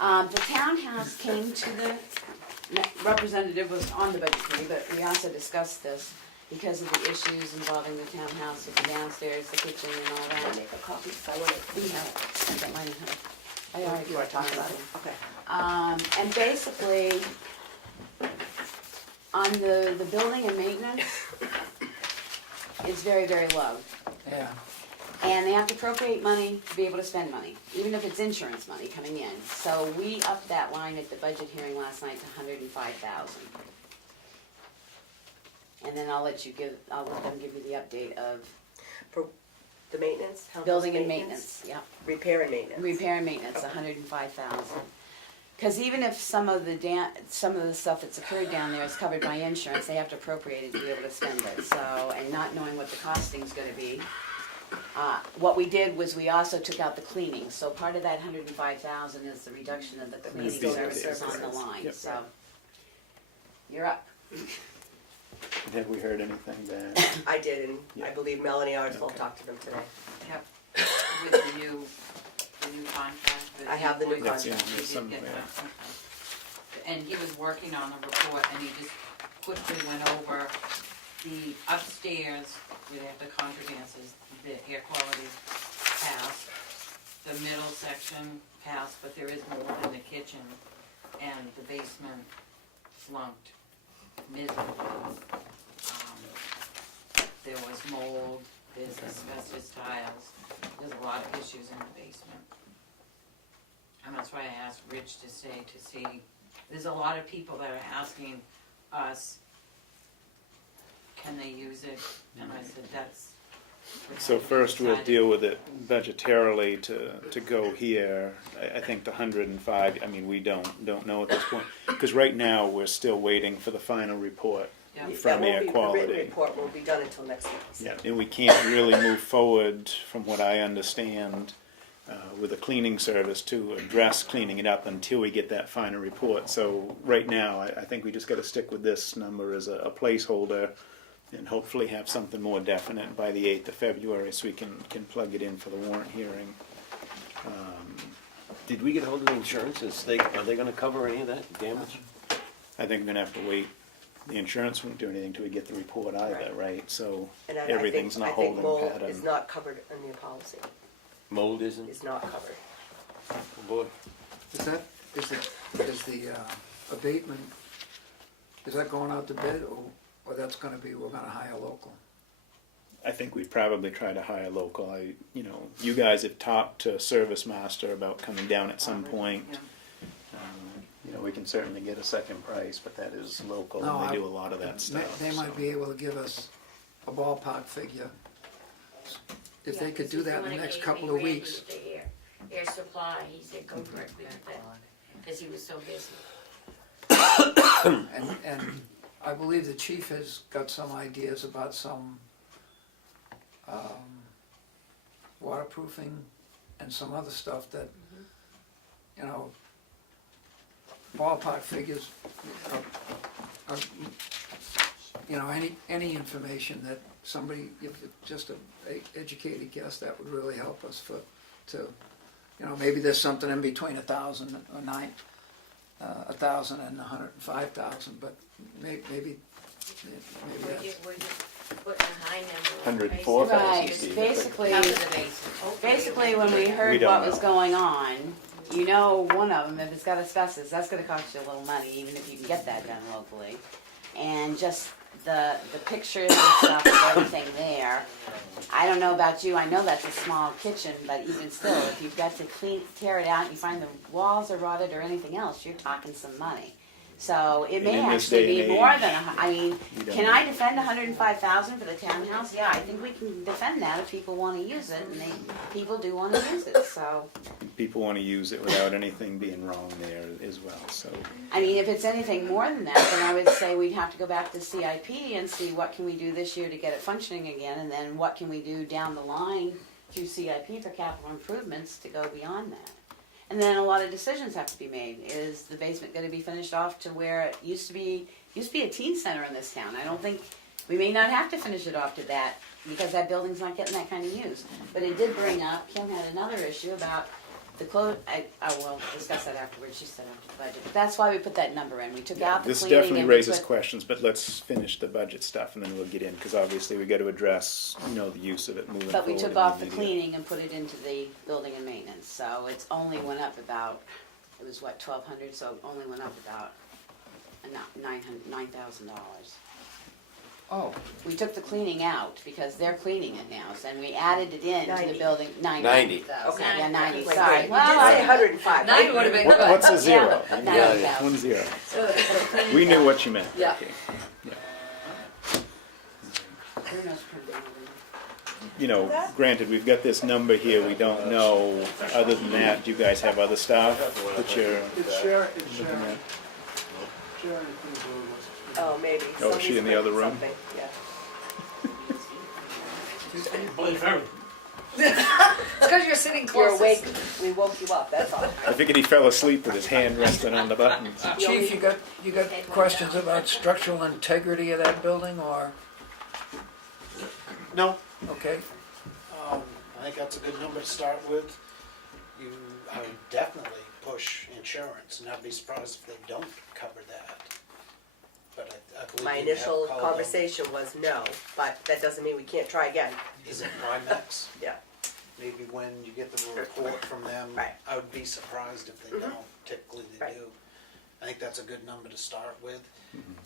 The townhouse came to the, representative was on the budget committee, but we also discussed this because of the issues involving the townhouse with the downstairs, the kitchen and all Can I that. make a copy? I want it. We have it. I got mine at home. I already You want to talk talked about about it? it. Okay. And basically, on the building and maintenance, it's very, very low. Yeah. And they have to appropriate money to be able to spend money, even if it's insurance money coming in. So we upped that line at the budget hearing last night to $105,000. And then I'll let them give you the update of For the maintenance? Townhouse building and maintenance, yeah. Repair and maintenance? Repair and maintenance, $105,000. Because even if some of the stuff that's occurred down there is covered by insurance, they have to appropriate it to be able to spend it. So, and not knowing what the costing's going to be, what we did was we also took out the cleaning. So part of that $105,000 is the reduction of the cleaning Reduced services on the services. line. Yep. So you're up. Have we heard anything back? I did, and I Yeah. believe Melanie Arsville Okay. talked to them today. Yep, with the new contract. I have the new invoice. That's in contract. here You did somewhere. get that, okay. And he was working on a report, and he just quickly went over the upstairs, where they have the contradances, the air quality passed, the middle section passed, but there is more in the kitchen, and the basement flunked miserably. There was mold, there's asbestos tiles, there's a lot of issues in the basement. And that's why I asked Rich to stay to see there's a lot of people that are asking us, can they use it? And I said, that's. what So had to be first we'll decided. deal with it budgetarily to go here. I think the 105, I mean, we don't know at this point. Because right now, we're still waiting for the final report Yeah. from air The written quality. report won't be done until next week. Yeah, and we can't really move forward, from what I understand, with a cleaning service to address cleaning it up until we get that final report. So right now, I think we just got to stick with this number as a placeholder, and hopefully have something more definite by the 8th of February, so we can plug it in for the warrant hearing. Did we get hold of the insurance? Are they gonna cover any of that damage? I think we're gonna have to wait. The insurance won't do anything till we get the report either, right? So And I everything's think, not I think holding mold pattern. is not covered in your policy, Mold isn't? is not covered. Oh, boy. Is the abatement, is that going out to bid, or that's gonna be, we're gonna hire local? I think we'd probably try to hire local. You guys have talked to Service Master about coming down at some point. Yeah. We can certainly get a second price, but that is local, No, and they do a lot of that stuff. They might so. be able to give us a ballpark figure. If they could do that in the next couple of weeks. Air supply, he said go directly with that, because he was so busy. And I believe the chief has got some ideas about some waterproofing and some other stuff that, ballpark figures are, any information that somebody, if just a educated guess, that would really help us maybe there's something in between 1,000 or 1,000 and 105,000, but maybe that's. We're just putting a high number. 104,000, Right, Steve. basically when we We heard don't what was know. going on, one of them, if it's got asbestos, that's gonna cost you a little money, even if you can get that done locally. And just the pictures and stuff of everything there. I don't know about you, I know that's a small kitchen, but even still, if you've got to tear it out, and you find the walls are rotted or anything else, you're talking some money. So it may And in this actually day be and more age, than, you don't can know. I defend 105,000 for the townhouse? Yeah, I think we can defend that if people wanna use it, and people do wanna use it, so. People want to use it without anything being wrong there as well, so. I mean, if it's anything more than that, then I would say we'd have to go back to CIP and see what can we do this year to get it functioning again, and then what can we do down the line through CIP for capital improvements to go beyond that. And then a lot of decisions have to be made. Is the basement gonna be finished off to where it used to be a teen center in this town? I don't think, we may not have to finish it off to that, because that building's not getting that kind of use. But it did bring up, Kim had another issue about the I will discuss that afterwards, she said after the budget. But that's why we put that number in. We took out the This cleaning definitely and we raises put, questions, but let's finish the budget stuff and then we'll get in, because obviously we got to address, the use of it moving forward. but we took in off the immediate- cleaning and put it into the building and maintenance. So it's only went up about, it was what, 1,200, so it only went up about $9,000. Oh, We took the cleaning out because they're cleaning it now, and we added it in to 90. the building, 90. 90. Okay, yeah, 90, Wait, sorry. wait, you did say 105. Nine would have been What- good. What's a zero? Yeah, Yeah, yeah. 1 0. So the cleaning's We knew out. what you meant. Yeah. Okay. Bruno's printing it. Granted, we've got this number here, we don't know, other than that, do you guys have other stuff that you're It's Sharon, looking at? Sharon. Oh, maybe. Oh, is she in the other room? Something, yeah. It's because you're sitting You're closest. awake, we woke you up, that's all. I figured he fell asleep with his hand resting on the buttons. Chief, you got questions about structural integrity of that building, or, No, okay? I think that's a good number to start with. I would definitely push insurance, and I'd be surprised if they don't cover that. But I believe My you have initial called them. conversation was no, but that doesn't mean we can't try again. Is it Primex? Yeah. Maybe when you get the report from them, Right. I would be surprised if they don't. Typically they Right. do. I think that's a good number to start with.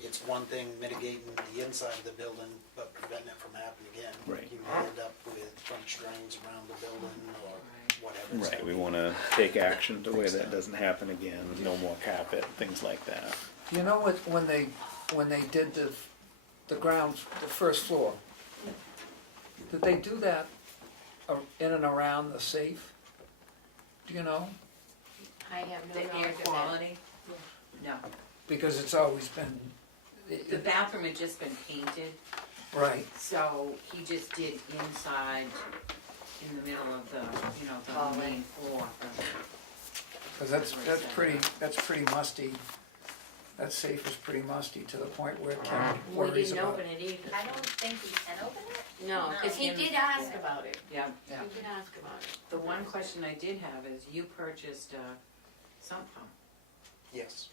It's one thing mitigating the inside of the building, but preventing it from happening again. Right. You may end up with French drains around the building or whatever. Right, we wanna take action the way that doesn't happen again, no more carpet, things like that. You know what, when they did the ground, the first floor, did they do that in and around the safe? Do you know? I have no The air knowledge of that. quality? No. Because it's always been. The bathroom had just been painted, Right, so he just did inside in the middle of the, you know, the main floor. because that's pretty musty. That safe is pretty musty to the point where Ken We worries didn't about open it. it either. I don't think we can open it. No, because he did ask about it. Yeah, Yeah. He did ask about it. the one question I did have is, you purchased a sump pump. Yes,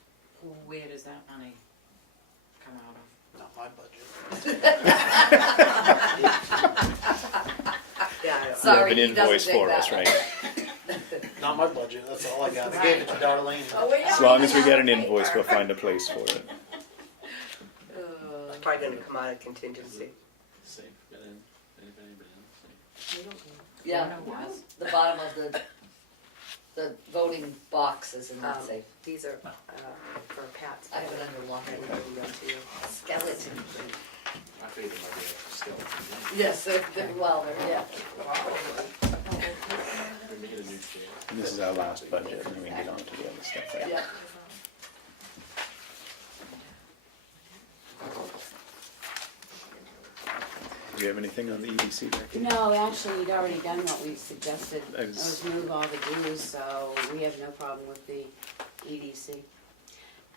Where does that money come out of? not my budget. Yeah, I don't- You have Sorry, an he doesn't invoice take for that us, one. right? Not my budget, that's all I got. I gave it to Darlene. Oh, wait, As long as we get an invoice, we'll find a place for it. It's probably gonna come out of contingency. Safe, get in, anybody been in, safe. Yeah, What it was? the bottom of the voting boxes in that safe. These are for Pat's. I have it under one. I can give them to you. Skeleton. I figured it might be a skeleton. Yes, well, yeah. We make it a new chair. And this is our last budget, and then we can get on to the other stuff, right? Yeah. Do you have anything on the EDC, Becky? No, actually, we'd already done what we suggested. I It was- was move all the dues, so we have no problem with the EDC.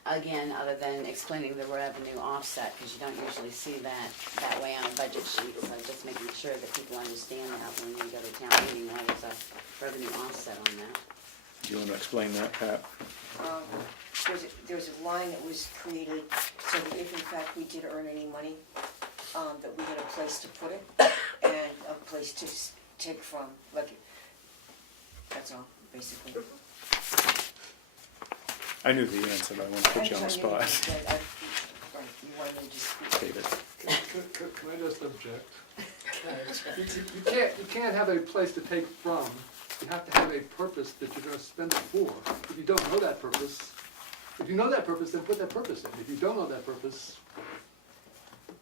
Again, other than explaining the revenue offset, because you don't usually see that way on a budget sheet. So just making sure that people understand that when you go to town meeting, why there's a revenue offset on that. Do you want to explain that, Pat? There's a line that was created so that if in fact we did earn any money, that we had a place to put it and a place to take from, like, that's all, basically. I knew the answer, but I want to put you on the spot. Right, you wanted me to just speak. David. Can I just object? You can't have a place to take from, you have to have a purpose that you're gonna spend it for. If you don't know that purpose, if you know that purpose, then put that purpose in. If you don't know that purpose,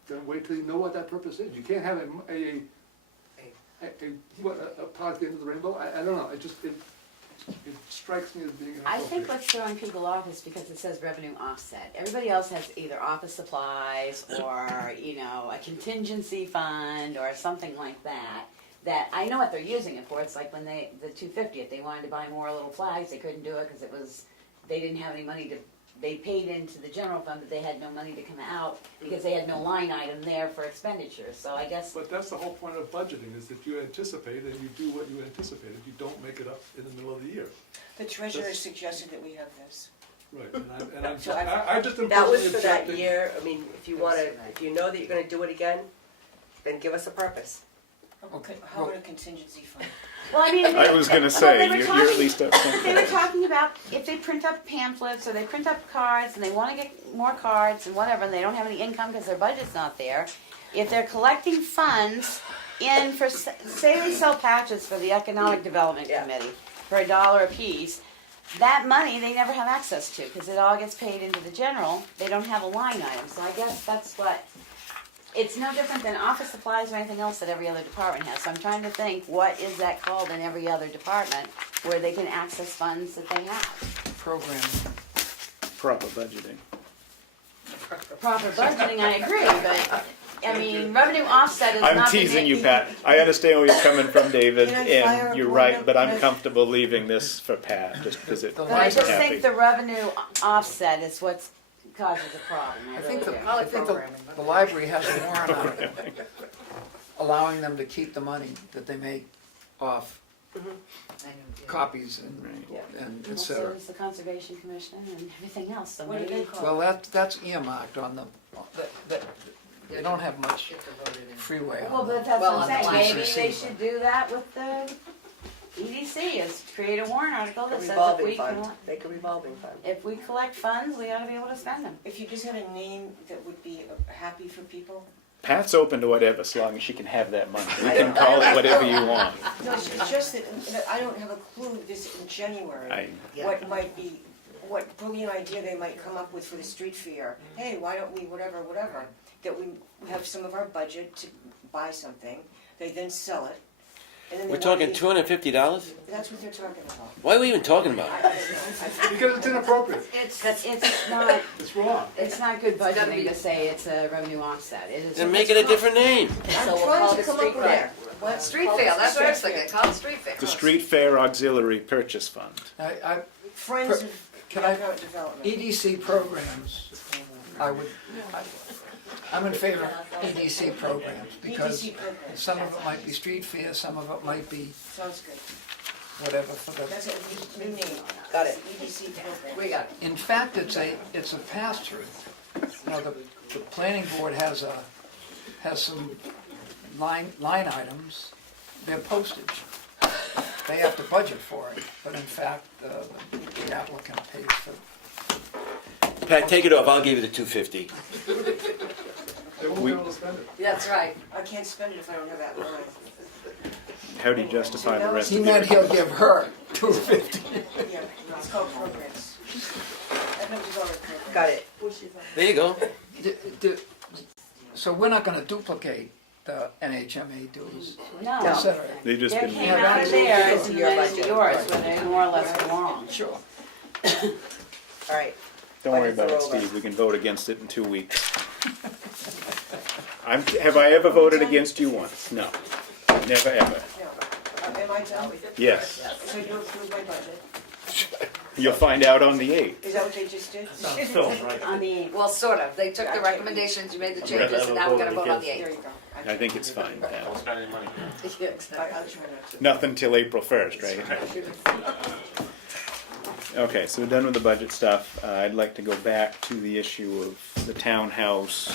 then wait till you know what that purpose is. You can't have a product at the end of the rainbow, I don't know, it strikes me as being I think inappropriate. what's throwing people off is because it says revenue offset. Everybody else has either office supplies or, you know, a contingency fund or something like that. That I know what they're using it for. It's like when the 250, if they wanted to buy more little flags, they couldn't do it because they didn't have any money to. They paid into the general fund, but they had no money to come out because they had no line item there for expenditures. So I guess. But that's the whole point of budgeting, is that you anticipate and you do what you anticipated. You don't make it up in the middle of the year. The treasurer suggested that we have this. Right, and I'm So I just am That was personally for that objecting. year. I mean, if you wanna, if you know that you're gonna do it again, then give us a purpose. Okay, How about a contingency fund? Well, I mean, I was gonna say, you're at least up They were front. talking about if they print up pamphlets or they print up cards and they want to get more cards and whatever, and they don't have any income because their budget's not there. If they're collecting funds in for, say we sell patches for the Economic Development Yeah. Committee for $1 a piece, that money they never have access to because it all gets paid into the general. They don't have a line item. So I guess that's what. It's no different than office supplies or anything else that every other department has. So I'm trying to think, what is that called in every other department where they can access funds that they have? program. Proper budgeting. Proper budgeting, I agree, but, I mean, revenue offset is I'm not. teasing you, Pat. I understand where you're coming from, David, and you're right, but I'm comfortable leaving this for Pat, just because it The But I makes me just happy. think the revenue offset is what causes the problem. I think really do. the library has a warrant on it, allowing them to keep the money that they make off copies and et Well, so cetera. is the Conservation Commission and everything else, so What do maybe. they call Well, that's earmarked on the, they don't have much Get to vote it in. freeway Well, on but them. that's Well, what I'm on the saying, maybe ICC. they should do that with the EDC, is create a warrant article A that says if revolving we, fund, make a revolving fund. if we collect funds, we ought to be able to spend them. If you just had a name that would be happy for people, Pat's open to whatever, as long as she can have that money. We can call it whatever you want. No, it's just that I don't have a clue this in January, what might be, what brilliant idea they might come up with for the street fair. Hey, why don't we, whatever, that we have some of our budget to buy something, they then sell it, and then they We're want talking $250? That's what they're talking about. Why are we even talking about I it? don't know. Because it's inappropriate, It's not, it's wrong. it's not good budgeting to say it's a revenue offset. It is. Then make it a different name. I'm So we'll trying call to it come street up with fair. What? Street Call it fair, that's what I was street thinking, fair. call it street fair. The Street Fair Auxiliary Purchase Fund. Friends of Can I- Economic Development. EDC programs, I'm in favor of EDC programs, because EDC programs. some of it might be street fair, some of it might be Sounds good. whatever for the. That's a new name. Got it. EDC program. We got it. In fact, it's a pass-through. Now, the planning board has some line items, they're postage. They have to budget for it, but in fact, the applicant pays for. Pat, take it off, I'll give you the $250. They won't be able to spend it. That's right. I can't spend it if I don't have that line. How do you justify the rest He of meant it? he'll give her $250. Yeah, it's called programs. Economic Development Program. Got it. There you go. So we're not gonna duplicate the NHMA dues, No. et cetera. They've just There been. came out of theirs Into and your then budget. yours, where they more or less belong. Sure. All right. Don't worry about it, Budgets are over. Steve, we can vote against it in 2 weeks. Have I ever voted against you once? No. Never, ever. No. Am I done? Yes. So you approve my budget? You'll find out on the 8th. Is that what they just did? I mean, Well, sort of, they took the recommendations, you made the changes, and now we're gonna vote on the There 8th. you go. I think it's fine, Pat. Don't spend any money. Yeah, exactly. I'll try not to. Nothing till April 1st, right? Okay, so we're done with the budget stuff. I'd like to go back to the issue of the townhouse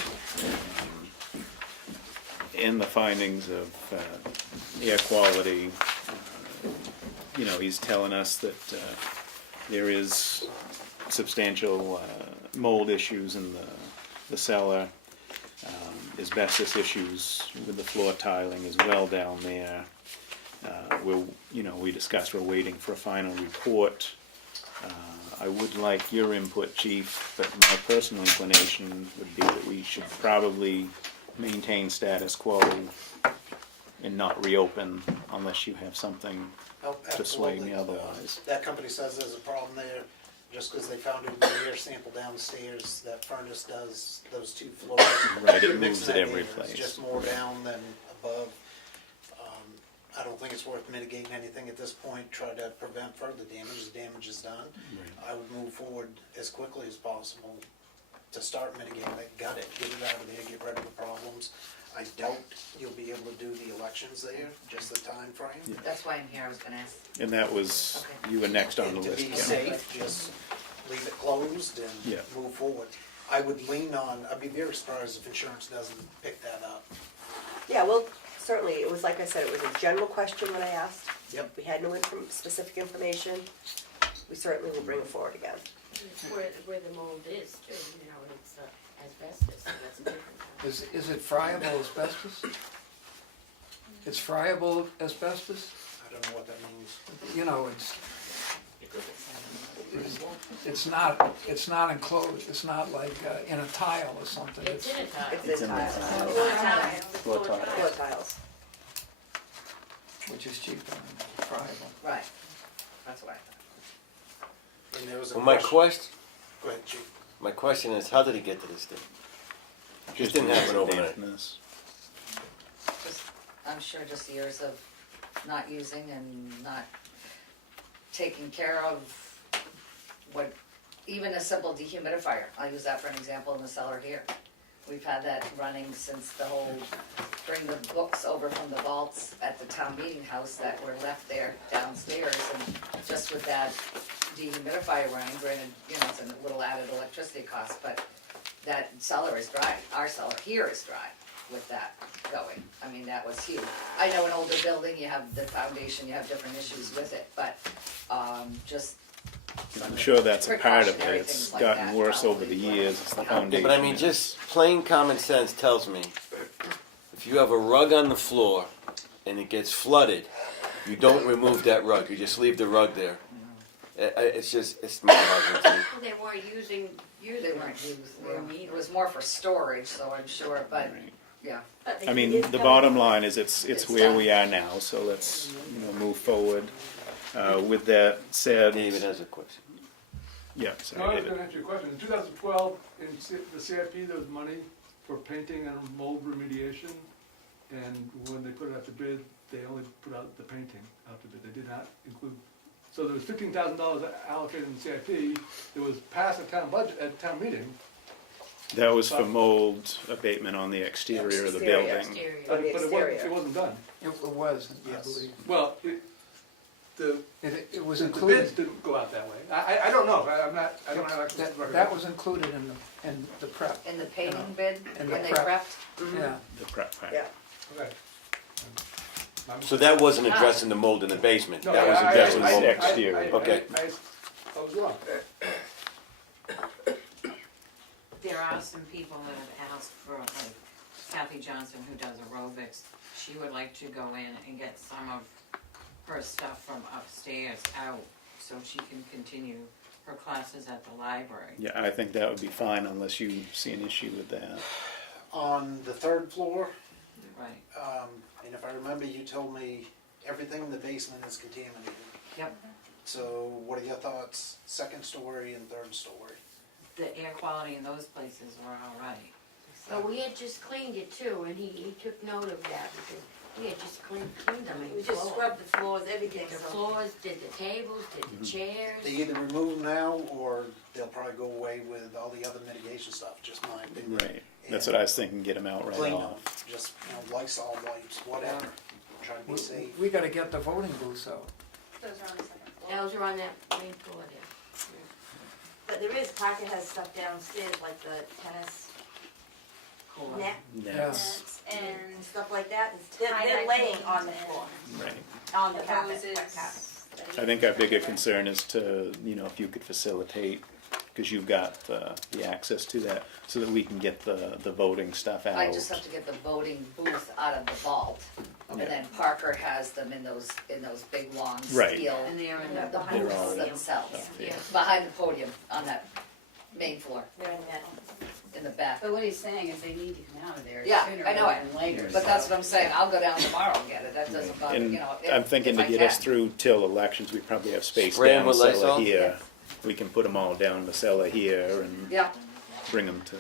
and the findings of air quality. You know, he's telling us that there is substantial mold issues in the cellar, asbestos issues with the floor tiling as well down there. We discussed we're waiting for a final report. I would like your input, Chief, but my personal inclination would be that we should probably maintain status quo and not reopen unless you have something Oh, to sway me absolutely. otherwise. That company says there's a problem there, just because they found it in the air sample downstairs, that furnace does those 2 floors. Right, it Mix moves that at every in. place. It's just more down than above. I don't think it's worth mitigating anything at this point, try to prevent further damage, the damage is done. I would move forward as quickly as possible to start mitigating it, gut it, get it out of there, get rid of the problems. I doubt you'll be able to do the elections there, just the time frame. That's why I'm here, I was gonna ask. And that was, you were next on the And to list, be Kim. safe, just leave it closed and Yeah. move forward. I would lean on, I'd be very surprised if insurance doesn't pick that up. Yeah, well, certainly, it was, like I said, it was a general question when I asked. Yep. We had no specific information. We certainly will bring it forward again. Where the mold is too, you know, it's asbestos, so that's a different. Is it friable asbestos? It's friable asbestos? I don't know what that means. You know, it's not enclosed, it's not like in a tile or something. It's in a tile. It's in tiles. Floor tile. Floor tiles. Which is cheaper than friable. Right, that's what I thought. And there was a Well, my question. Go ahead, Chief. My question is, how did he get to this thing? Just didn't happen overnight. Dampness. Just, I'm sure just years of not using and not taking care of what, even a simple dehumidifier, I'll use that for an example in the cellar here. We've had that running since the whole, bring the books over from the vaults at the town meeting house that were left there downstairs, and just with that dehumidifier running, granted, you know, it's a little added electricity cost, but that cellar is dry, our cellar here is dry with that going. I mean, that was huge. I know an older building, you have the foundation, you have different issues with it, but, just I'm sure that's a part of it. Precautionary It's things like gotten that, worse over the probably. years. It's the Yeah, foundation. but I mean, just plain common sense tells me, if you have a rug on the floor and it gets flooded, you don't remove that rug, you just leave the rug there. It's just, it's mind-boggling to me. They weren't using They it. weren't used, it was more for storage, so I'm sure, but, Right. yeah. But I it mean, is the coming. bottom line is it's where done. we are now, so let's, move forward. With that said. David has a question. Yeah, No, I sorry, was David. gonna answer your question. In 2012, in the CIP, there was money for painting and mold remediation. And when they put it out to bid, they only put out the painting out to bid. They did not include, so there was $15,000 allocated in the CIP. It was passed at town budget, at town meeting. That was for mold abatement on the exterior of the Exterior. building. Exterior. On the But it exterior. wasn't done. It was, I Yes. believe. Well, the It was bids included, didn't go out that way. I don't know. I don't have access to the record. that was included in the prep, In the painting bid, And when the they prep. prepped? yeah. The prep pack. Yeah. Okay. So that wasn't addressing the mold in the basement, No, that was I- addressing the I- mold. exterior. Okay. I was wrong. There are some people that have asked for, like Kathy Johnson, who does aerobics, she would like to go in and get some of her stuff from upstairs out, so she can continue her classes at the library. Yeah, I think that would be fine unless you see an issue with that. On the third floor, Right. and if I remember, you told me everything in the basement is contaminated. Yep. So what are your thoughts, second story and third story? The air quality in those places were all right. But we had just cleaned it too, and he took note of that, because we had just cleaned them. We just scrubbed the floors, everything, Did the so. floors, did the tables, did the chairs. They either remove them now, or they'll probably go away with all the other mitigation stuff, just my opinion. Right. That's what I was thinking, get them out right Clean them, off. just, Lysol wipes, whatever, try to be safe. We gotta get the voting booths out. Those are on the second floor. Those are on that main floor there. But there is, Parker has stuff downstairs, like the tennis Cool. net Nets. and stuff like that. They're Tie-dye laying cones on the and- floor, Right. on the carpet, wet carpet. I think our bigger concern is to, if you could facilitate, because you've got the access to that, so that we can get the voting stuff out. I just have to get the voting booth out of the vault, and then Parker has them in those big long Right. steel, And they're in Yeah, the, behind They're the all- podium. themselves, Yeah. behind the podium on that main floor, They're in metal. in the back. But what he's saying is they need to come out of there Yeah, sooner I know rather it. than later. But that's what I'm saying, I'll go down tomorrow and get it, that doesn't bother, And if I'm thinking if to I get us can. through till elections, we probably have space Spray 'em down with cellar Lysol? here. We can put them all down the cellar here and Yeah, bring them to,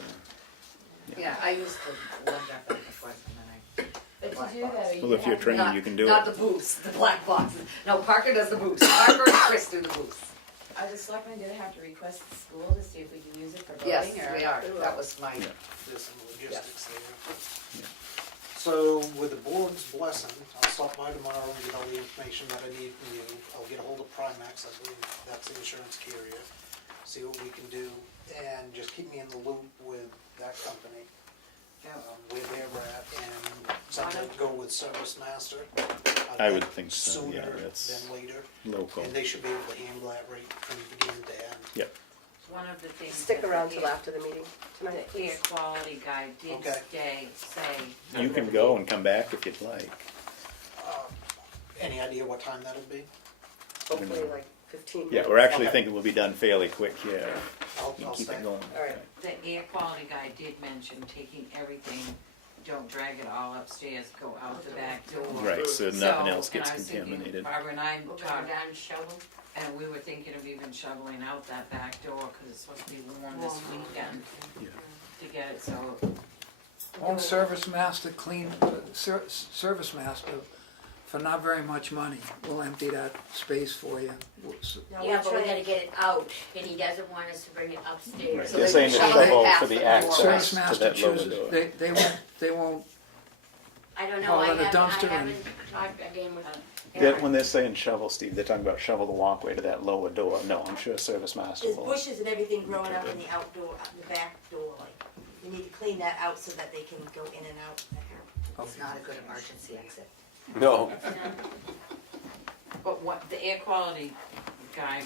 yeah, I used to love that back before, and then I. But to do that, you well, if you're have to- trained, you can do Not it. the booths, the black boxes, no, Parker does the booths, Parker and Chris do the booths. Are the selectmen gonna have to request the school to see if we can use it for voting, Yes, or? we are, that was my, Yeah. There's some logistics there. So with the board's blessing, I'll stop by tomorrow and get all the information that I need from you. I'll get a hold of Primex, I believe that's the insurance carrier, see what we can do, and just keep me in the loop with that company. Where they're at, and sometimes go with Service Master. I would think so, yeah, Sooner that's than later, local. and they should be able to handle that right from beginning to end. Yep. one of the things. Stick that around the till after the meeting tonight, The air please. quality guy did Okay. say. You can go and come back if you'd like. Any idea what time that'll be? Hopefully like 15 Yeah, we're actually Okay. thinking we'll be done fairly quick here. I'll You can keep stay. it going. All right. The air quality guy did mention taking everything, don't drag it all upstairs, go out the back door. Right, so nothing else and gets I was thinking, contaminated. Barbara and I We'll go talked, down and shovel. and we were thinking of even shoveling out that back door, cause it's supposed to be warm this weekend Yeah. to get it, so. Won't Service Master clean, Service Master, for not very much money, will empty that space for you. No, Yeah, but but we we gotta get it out, and he doesn't want us to bring it upstairs. Right. So They're they saying to can shovel shovel half for the the floor. access Service to Master that lower chooses, door. they won't, I don't know, Haul I in a haven't dumpster and- talked again with When they're saying shovel, Steve, they're talking about shovel the walkway to that lower door. No, I'm sure Service Master There's will. bushes and everything growing up in the outdoor, the back door, like, we need to clean that out so that they can go in and out. It's not a good emergency exit. No, But what, the air quality guy,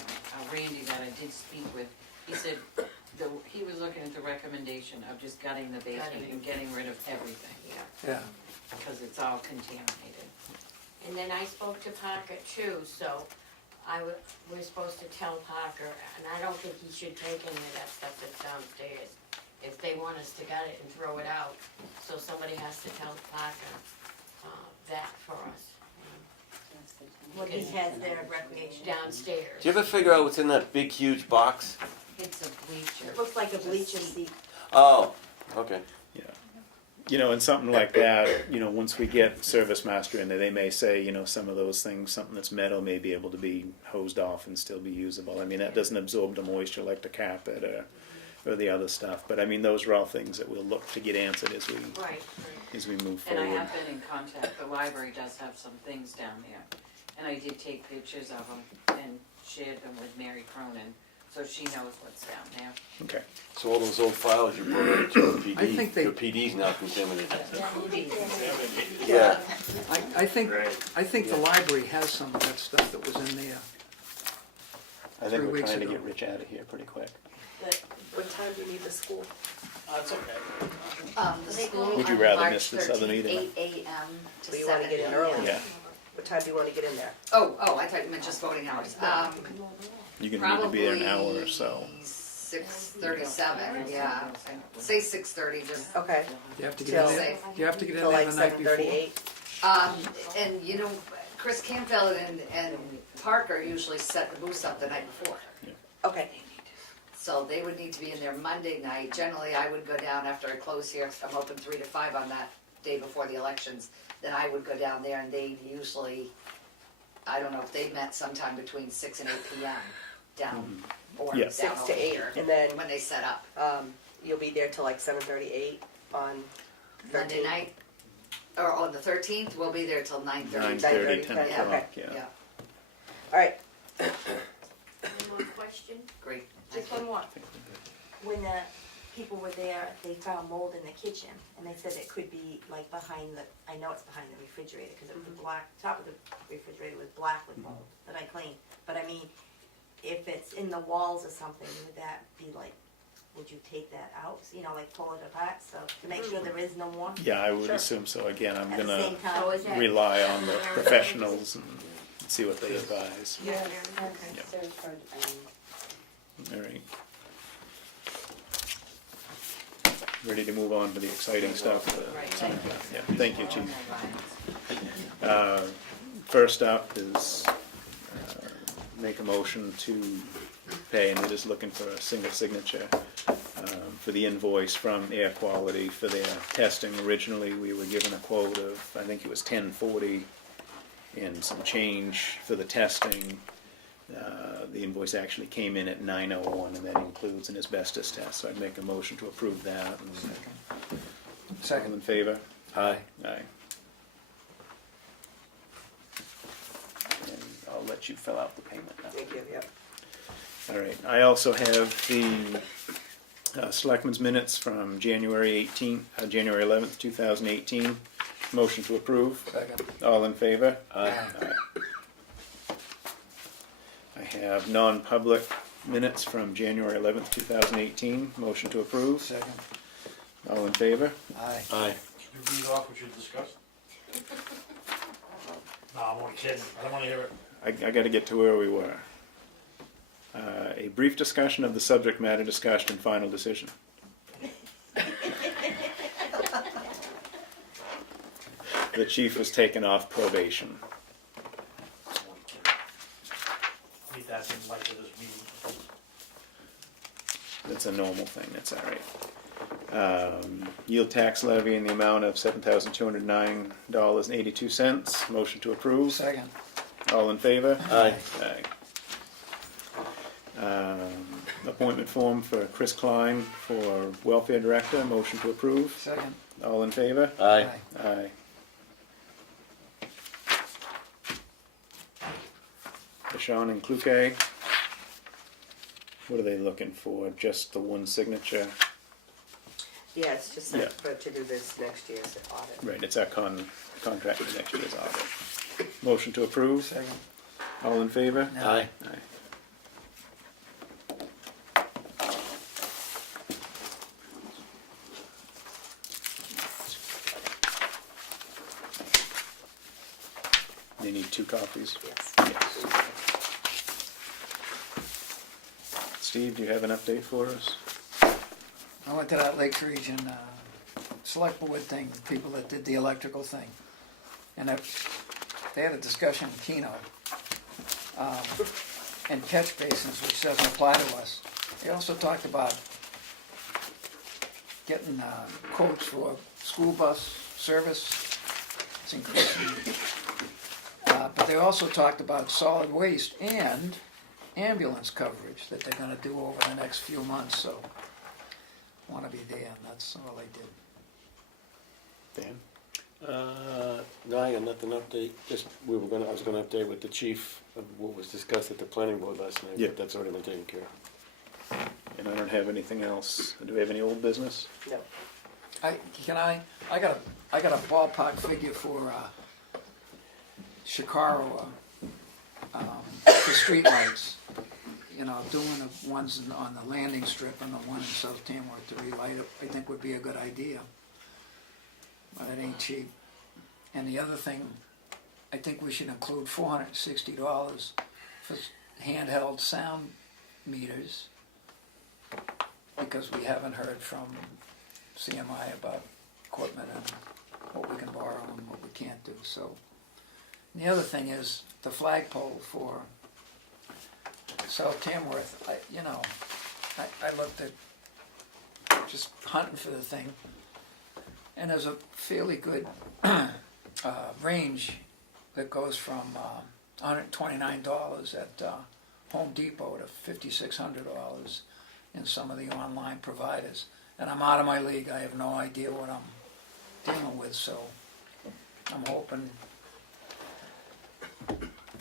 Randy, that I did speak with, he said he was looking at the recommendation of just gutting the basement and getting rid of everything, Yeah. because it's all contaminated. And then I spoke to Parker too, so we're supposed to tell Parker, and I don't think he should take any of that stuff that's downstairs. If they want us to gut it and throw it out, so somebody has to tell Parker, that for us. What he has there, recreation. Downstairs. Do you ever figure out what's in that big, huge box? It's a bleacher. It looks like a bleacher seat. Oh, okay. Yeah. You know, and something like that, you know, once we get Service Master in there, they may say, you know, some of those things, something that's metal may be able to be hosed off and still be usable. I mean, that doesn't absorb the moisture like the carpet or the other stuff. But I mean, those are all things that we'll look to get answered as we move And I forward. have been in contact, the library does have some things down there. And I did take pictures of them and shared them with Mary Cronin, so she knows what's down there. Okay. So all those old files you brought into the PD, I think they- your PD's now contaminated. Yeah. Yeah. I think the library has some of that stuff that was in there. I 3 think we're weeks trying to ago. get Rich out of here pretty quick. What time do you need the school? That's okay. The school Would you on rather March miss this other 13th, meeting? 8 a.m. to Do you wanna 7 get in p.m. early? Yeah. What time do you want to get in there? Oh, I thought you meant just voting hours. You're gonna need to be there an hour or so. 6:37, yeah. Say 6:30, just Okay. Do you have to Till- get in there? Do you have to get in Till there like the night before? 7:38? And you know, Chris Campbell and Parker usually set the booths up the night before. Okay. So they would need to be in there Monday night. Generally, I would go down after I close here, 'cause I'm open 3 to 5 on that day before the elections. Then I would go down there and they usually, I don't know if they met sometime between 6 and 8 p.m. down, or Yeah. down 6 over to 8, here, and then when they set up. you'll be there till like 7:38 on Monday 13th? night, or on the 13th, we'll be there till 9:30. 9:30, 10 okay. o'clock, yeah. Yeah, All right. One more question? great. Just one more. When the people were there, they found mold in the kitchen, and they said it could be like behind the, I know it's behind the refrigerator, because it was the black, top of the refrigerator was black with mold that I cleaned. But I mean, if it's in the walls or something, would that be like, would you take that out, you know, like pull it apart, so to make sure there is no more? Yeah, I would assume so. Again, I'm At the gonna same time. So is that? rely on the professionals and see what they advise. Yeah, So for, All right. Ready to move on to the exciting stuff? Yeah, thank you, Chief. First up is make a motion to pay, and we're just looking for a single signature for the invoice from Air Quality for their testing. Originally, we were given a quote of, I think it was $10.40 and some change for the testing. The invoice actually came in at $9.01, and that includes an asbestos test. So I'd make a motion to approve that. All Second. in favor? Aye. Aye. And I'll let you fill out the payment now. Thank you, yep. All right, I also have the Selectmen's minutes from January 11th, 2018. Motion to approve. Second. All in favor? Aye. I have non-public minutes from January 11th, 2018. Motion to approve. Second. All in favor? Aye. Aye. You read off what you discussed? No, I'm only kidding, I don't wanna hear it. I got to get to where we were. A brief discussion of the subject matter discussed and final decision. The chief was taken off probation. Need that in light of this meeting. That's a normal thing, that's all right. Yield tax levy in the amount of $7,209.82. Motion to approve. Second. All in favor? Aye. Aye. Appointment form for Chris Klein for welfare director. Motion to approve. Second. All in favor? Aye. Aye. Deshawn and Kluke. What are they looking for? Just the one signature? Yeah, it's just Yeah. to do this next year's audit. Right, it's our contract for next year's audit. Motion to approve. Second. All in favor? Aye. Aye. you need 2 copies? Yes. Yes. Steve, do you have an update for us? I went to that Lakes Region select board thing, people that did the electrical thing. And they had a discussion in Keno and catch basins, which doesn't apply to us. They also talked about getting quotes for school bus service. It's increasing. But they also talked about solid waste and ambulance coverage that they're gonna do over the next few months, so wanna be there, and that's all I did. Dan? No, I got nothing to update. Just, I was gonna update with the chief of what was discussed at the planning board last night, Yeah. but that's already been taken care of. And I don't have anything else. Do we have any old business? No. I got a ballpark figure for Chicago, for streetlights. You know, doing the ones on the landing strip and the one in South Tamworth to relight it, I think would be a good idea. But it ain't cheap. And the other thing, I think we should include $460 for handheld sound meters, because we haven't heard from CMI about equipment and what we can borrow and what we can't do, so. And the other thing is the flagpole for South Tamworth. I looked at just hunting for the thing, and there's a fairly good range that goes from $129 at Home Depot to $5,600 in some of the online providers. And I'm out of my league. I have no idea what I'm dealing with, so I'm hoping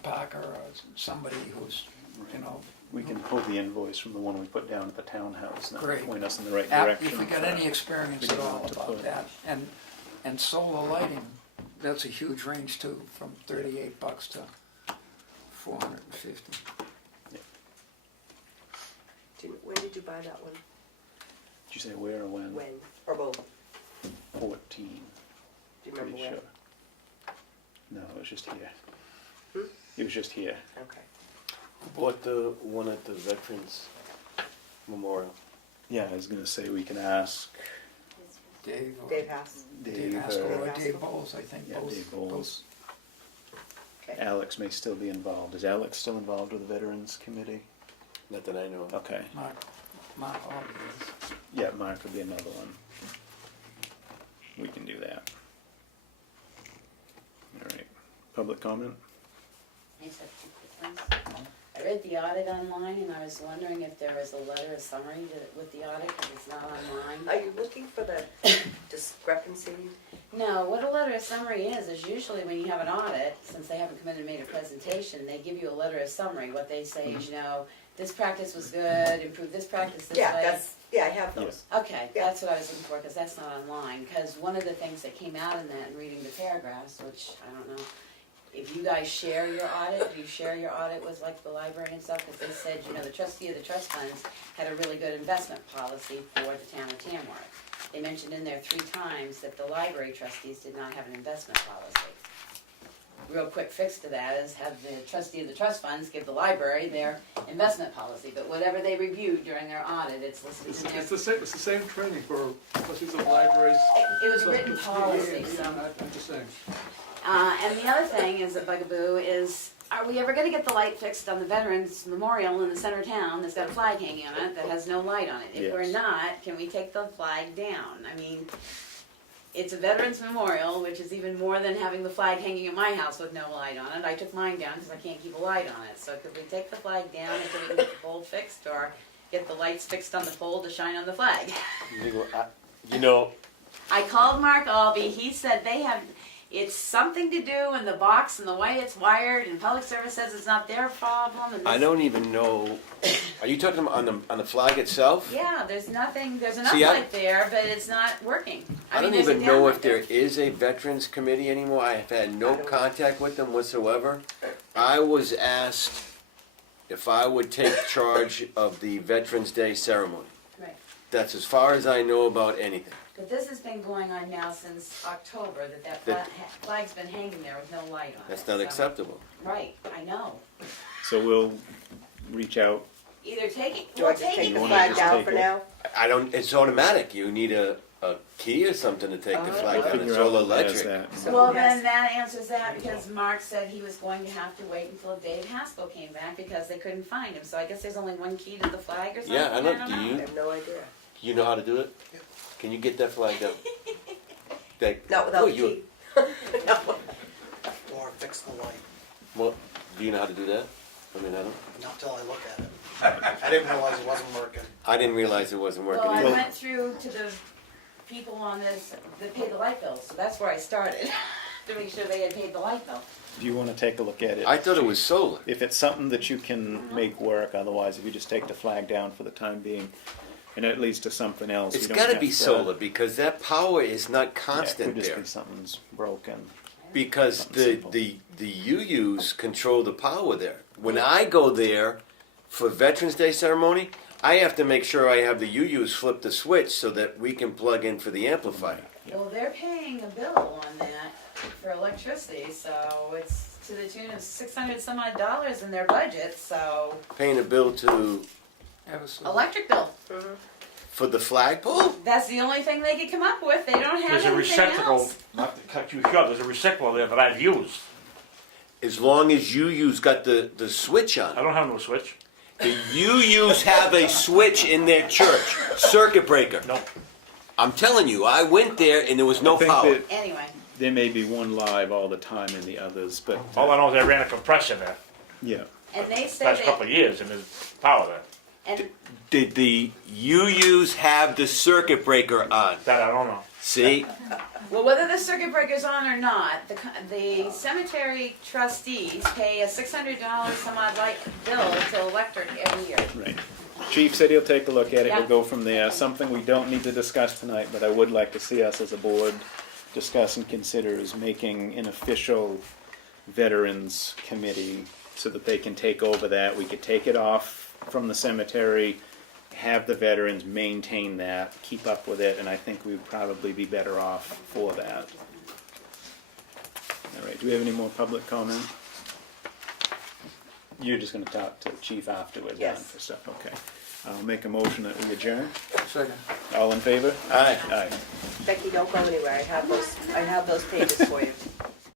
Parker or somebody who's, We can pull the invoice from the one we put down at the townhouse. That will Great. point us in the right direction. If we got any experience at all about that. And solar lighting, that's a huge range too, from $38 to $450. When did you buy that one? Did you say where or when? When? Or both? 14. Do you remember Pretty when? sure. No, it was just here. Hmm? It was just here. Okay. Who bought the one at the Veterans Memorial? Yeah, I was gonna say we can ask Dave Haas. Dave Haskell or or Dave Bowles, I think. yeah, both- Dave Bowles. Okay. Alex may still be involved. Is Alex still involved with the Veterans Committee? Not that I know of. Okay. Mark Albee is. Yeah, Mark would be another one. We can do that. All right. Public comment? I just have 2 quick ones. I read the audit online, and I was wondering if there was a letter of summary with the audit, because it's not online. Are you looking for the discrepancy? No, what a letter of summary is usually when you have an audit, since they haven't come in and made a presentation, they give you a letter of summary. What they say is, this practice was good, improve this practice this way. Yeah, I have those. Okay, Yeah. that's what I was looking for, because that's not online. Because one of the things that came out in that, and reading the paragraphs, which I don't know, if you guys share your audit, do you share your audit with like the library and stuff? Because they said, the trustee of the trust funds had a really good investment policy for the town of Tamworth. They mentioned in there 3 times that the library trustees did not have an investment policy. Real quick fix to that is have the trustee of the trust funds give the library their investment policy, but whatever they reviewed during their audit, it's listed in there. It's the same training for trustees of libraries. It was written policy, so. I'm just saying. And the other thing is a bugaboo is, are we ever gonna get the light fixed on the Veterans Memorial in the center of town that's got a flag hanging on it that has no light on it? If we're Yes. not, can we take the flag down? I mean, it's a Veterans Memorial, which is even more than having the flag hanging in my house with no light on it. I took mine down because I can't keep a light on it. So could we take the flag down until we can get the pole fixed, or get the lights fixed on the pole to shine on the flag? I called Mark Albee, he said it's something to do in the box and the way it's wired, and public service says it's not their problem. And I don't even know. Are you talking about on the flag itself? Yeah, there's enough See, light there, but it's not working. I don't there's a even know downlight if there is a veterans committee anymore. I have had no contact with them whatsoever. I was asked if I would take charge of the Veterans Day ceremony. Right. That's as far as I know about anything. But this has been going on now since October, that flag's been hanging there with no light on it. That's not so- acceptable. Right, I know. So we'll reach out. Either take it, Do I we'll just take take it. the wanna flag just down take for it? now? I don't, it's automatic. You need a key or something to take the flag down. It's Figure all out who has electric. that. So Well, who has- then that answers that, because Mark said he was going to have to wait until Dave Haskell came back because they couldn't find him. So I guess there's only one key to the flag or something. Yeah, I know. don't Do I you? have no idea. You know how to do it? Yep. Can you get that flag up? That, Not without oh, the you- key. No. Or fix the light, Well, do you know how to do that? I mean, I don't. not till I look at it. I didn't realize it wasn't working. I didn't realize it wasn't working Well, I either. went through to the people on this that pay the light bills, so that's where I started to make sure they had paid the light bill. Do you want to take a look at it? I thought it was solar. If it's something that you can make work, otherwise if you just take the flag down for the time being, and it leads to something else. It's you don't got to have be solar because that power is not Yeah, it constant could just there. be something's broken. Because Something simple. the UUs control the power there. When I go there for Veterans Day ceremony, I have to make sure I have the UUs flip the switch so that we can plug in for the amplifier. Well, they're paying a bill on that for electricity, so it's to the tune of $600 some odd in their budget, so Paying a bill to electric bill. for the flagpole? That's the only thing they could come up with. They don't have There's a anything receptacle, else. not to cut you short, there's a receptacle there that I've used. As long as UUs got the switch on. I don't have no switch. The UUs have a switch in their church, circuit breaker. No. I'm telling you, I went there and there was no I think power. that Anyway, there may be one live all the time in the others, but All I know is I ran a compressor there yeah. and they say last couple that, of years and there's power there. and Did the UUs have the circuit breaker on? That I don't know. See? well, whether the circuit breaker's on or not, the cemetery trustees pay a $600 some odd light bill to electric every year. Right. Chief said he'll take a look at it, Yeah. we'll go from there. Something we don't need to discuss tonight, but I would like to see us as a board discuss and consider is making an official veterans committee so that they can take over that. We could take it off from the cemetery, have the veterans maintain that, keep up with it, and I think we'd probably be better off for that. All right, do we have any more public comment? You're just gonna talk to the chief afterwards, Don, Yes. for stuff, okay. I'll make a motion that we adjourn. Second. All in favor? Aye. Aye. Becky, don't go anywhere. I have those pages for you.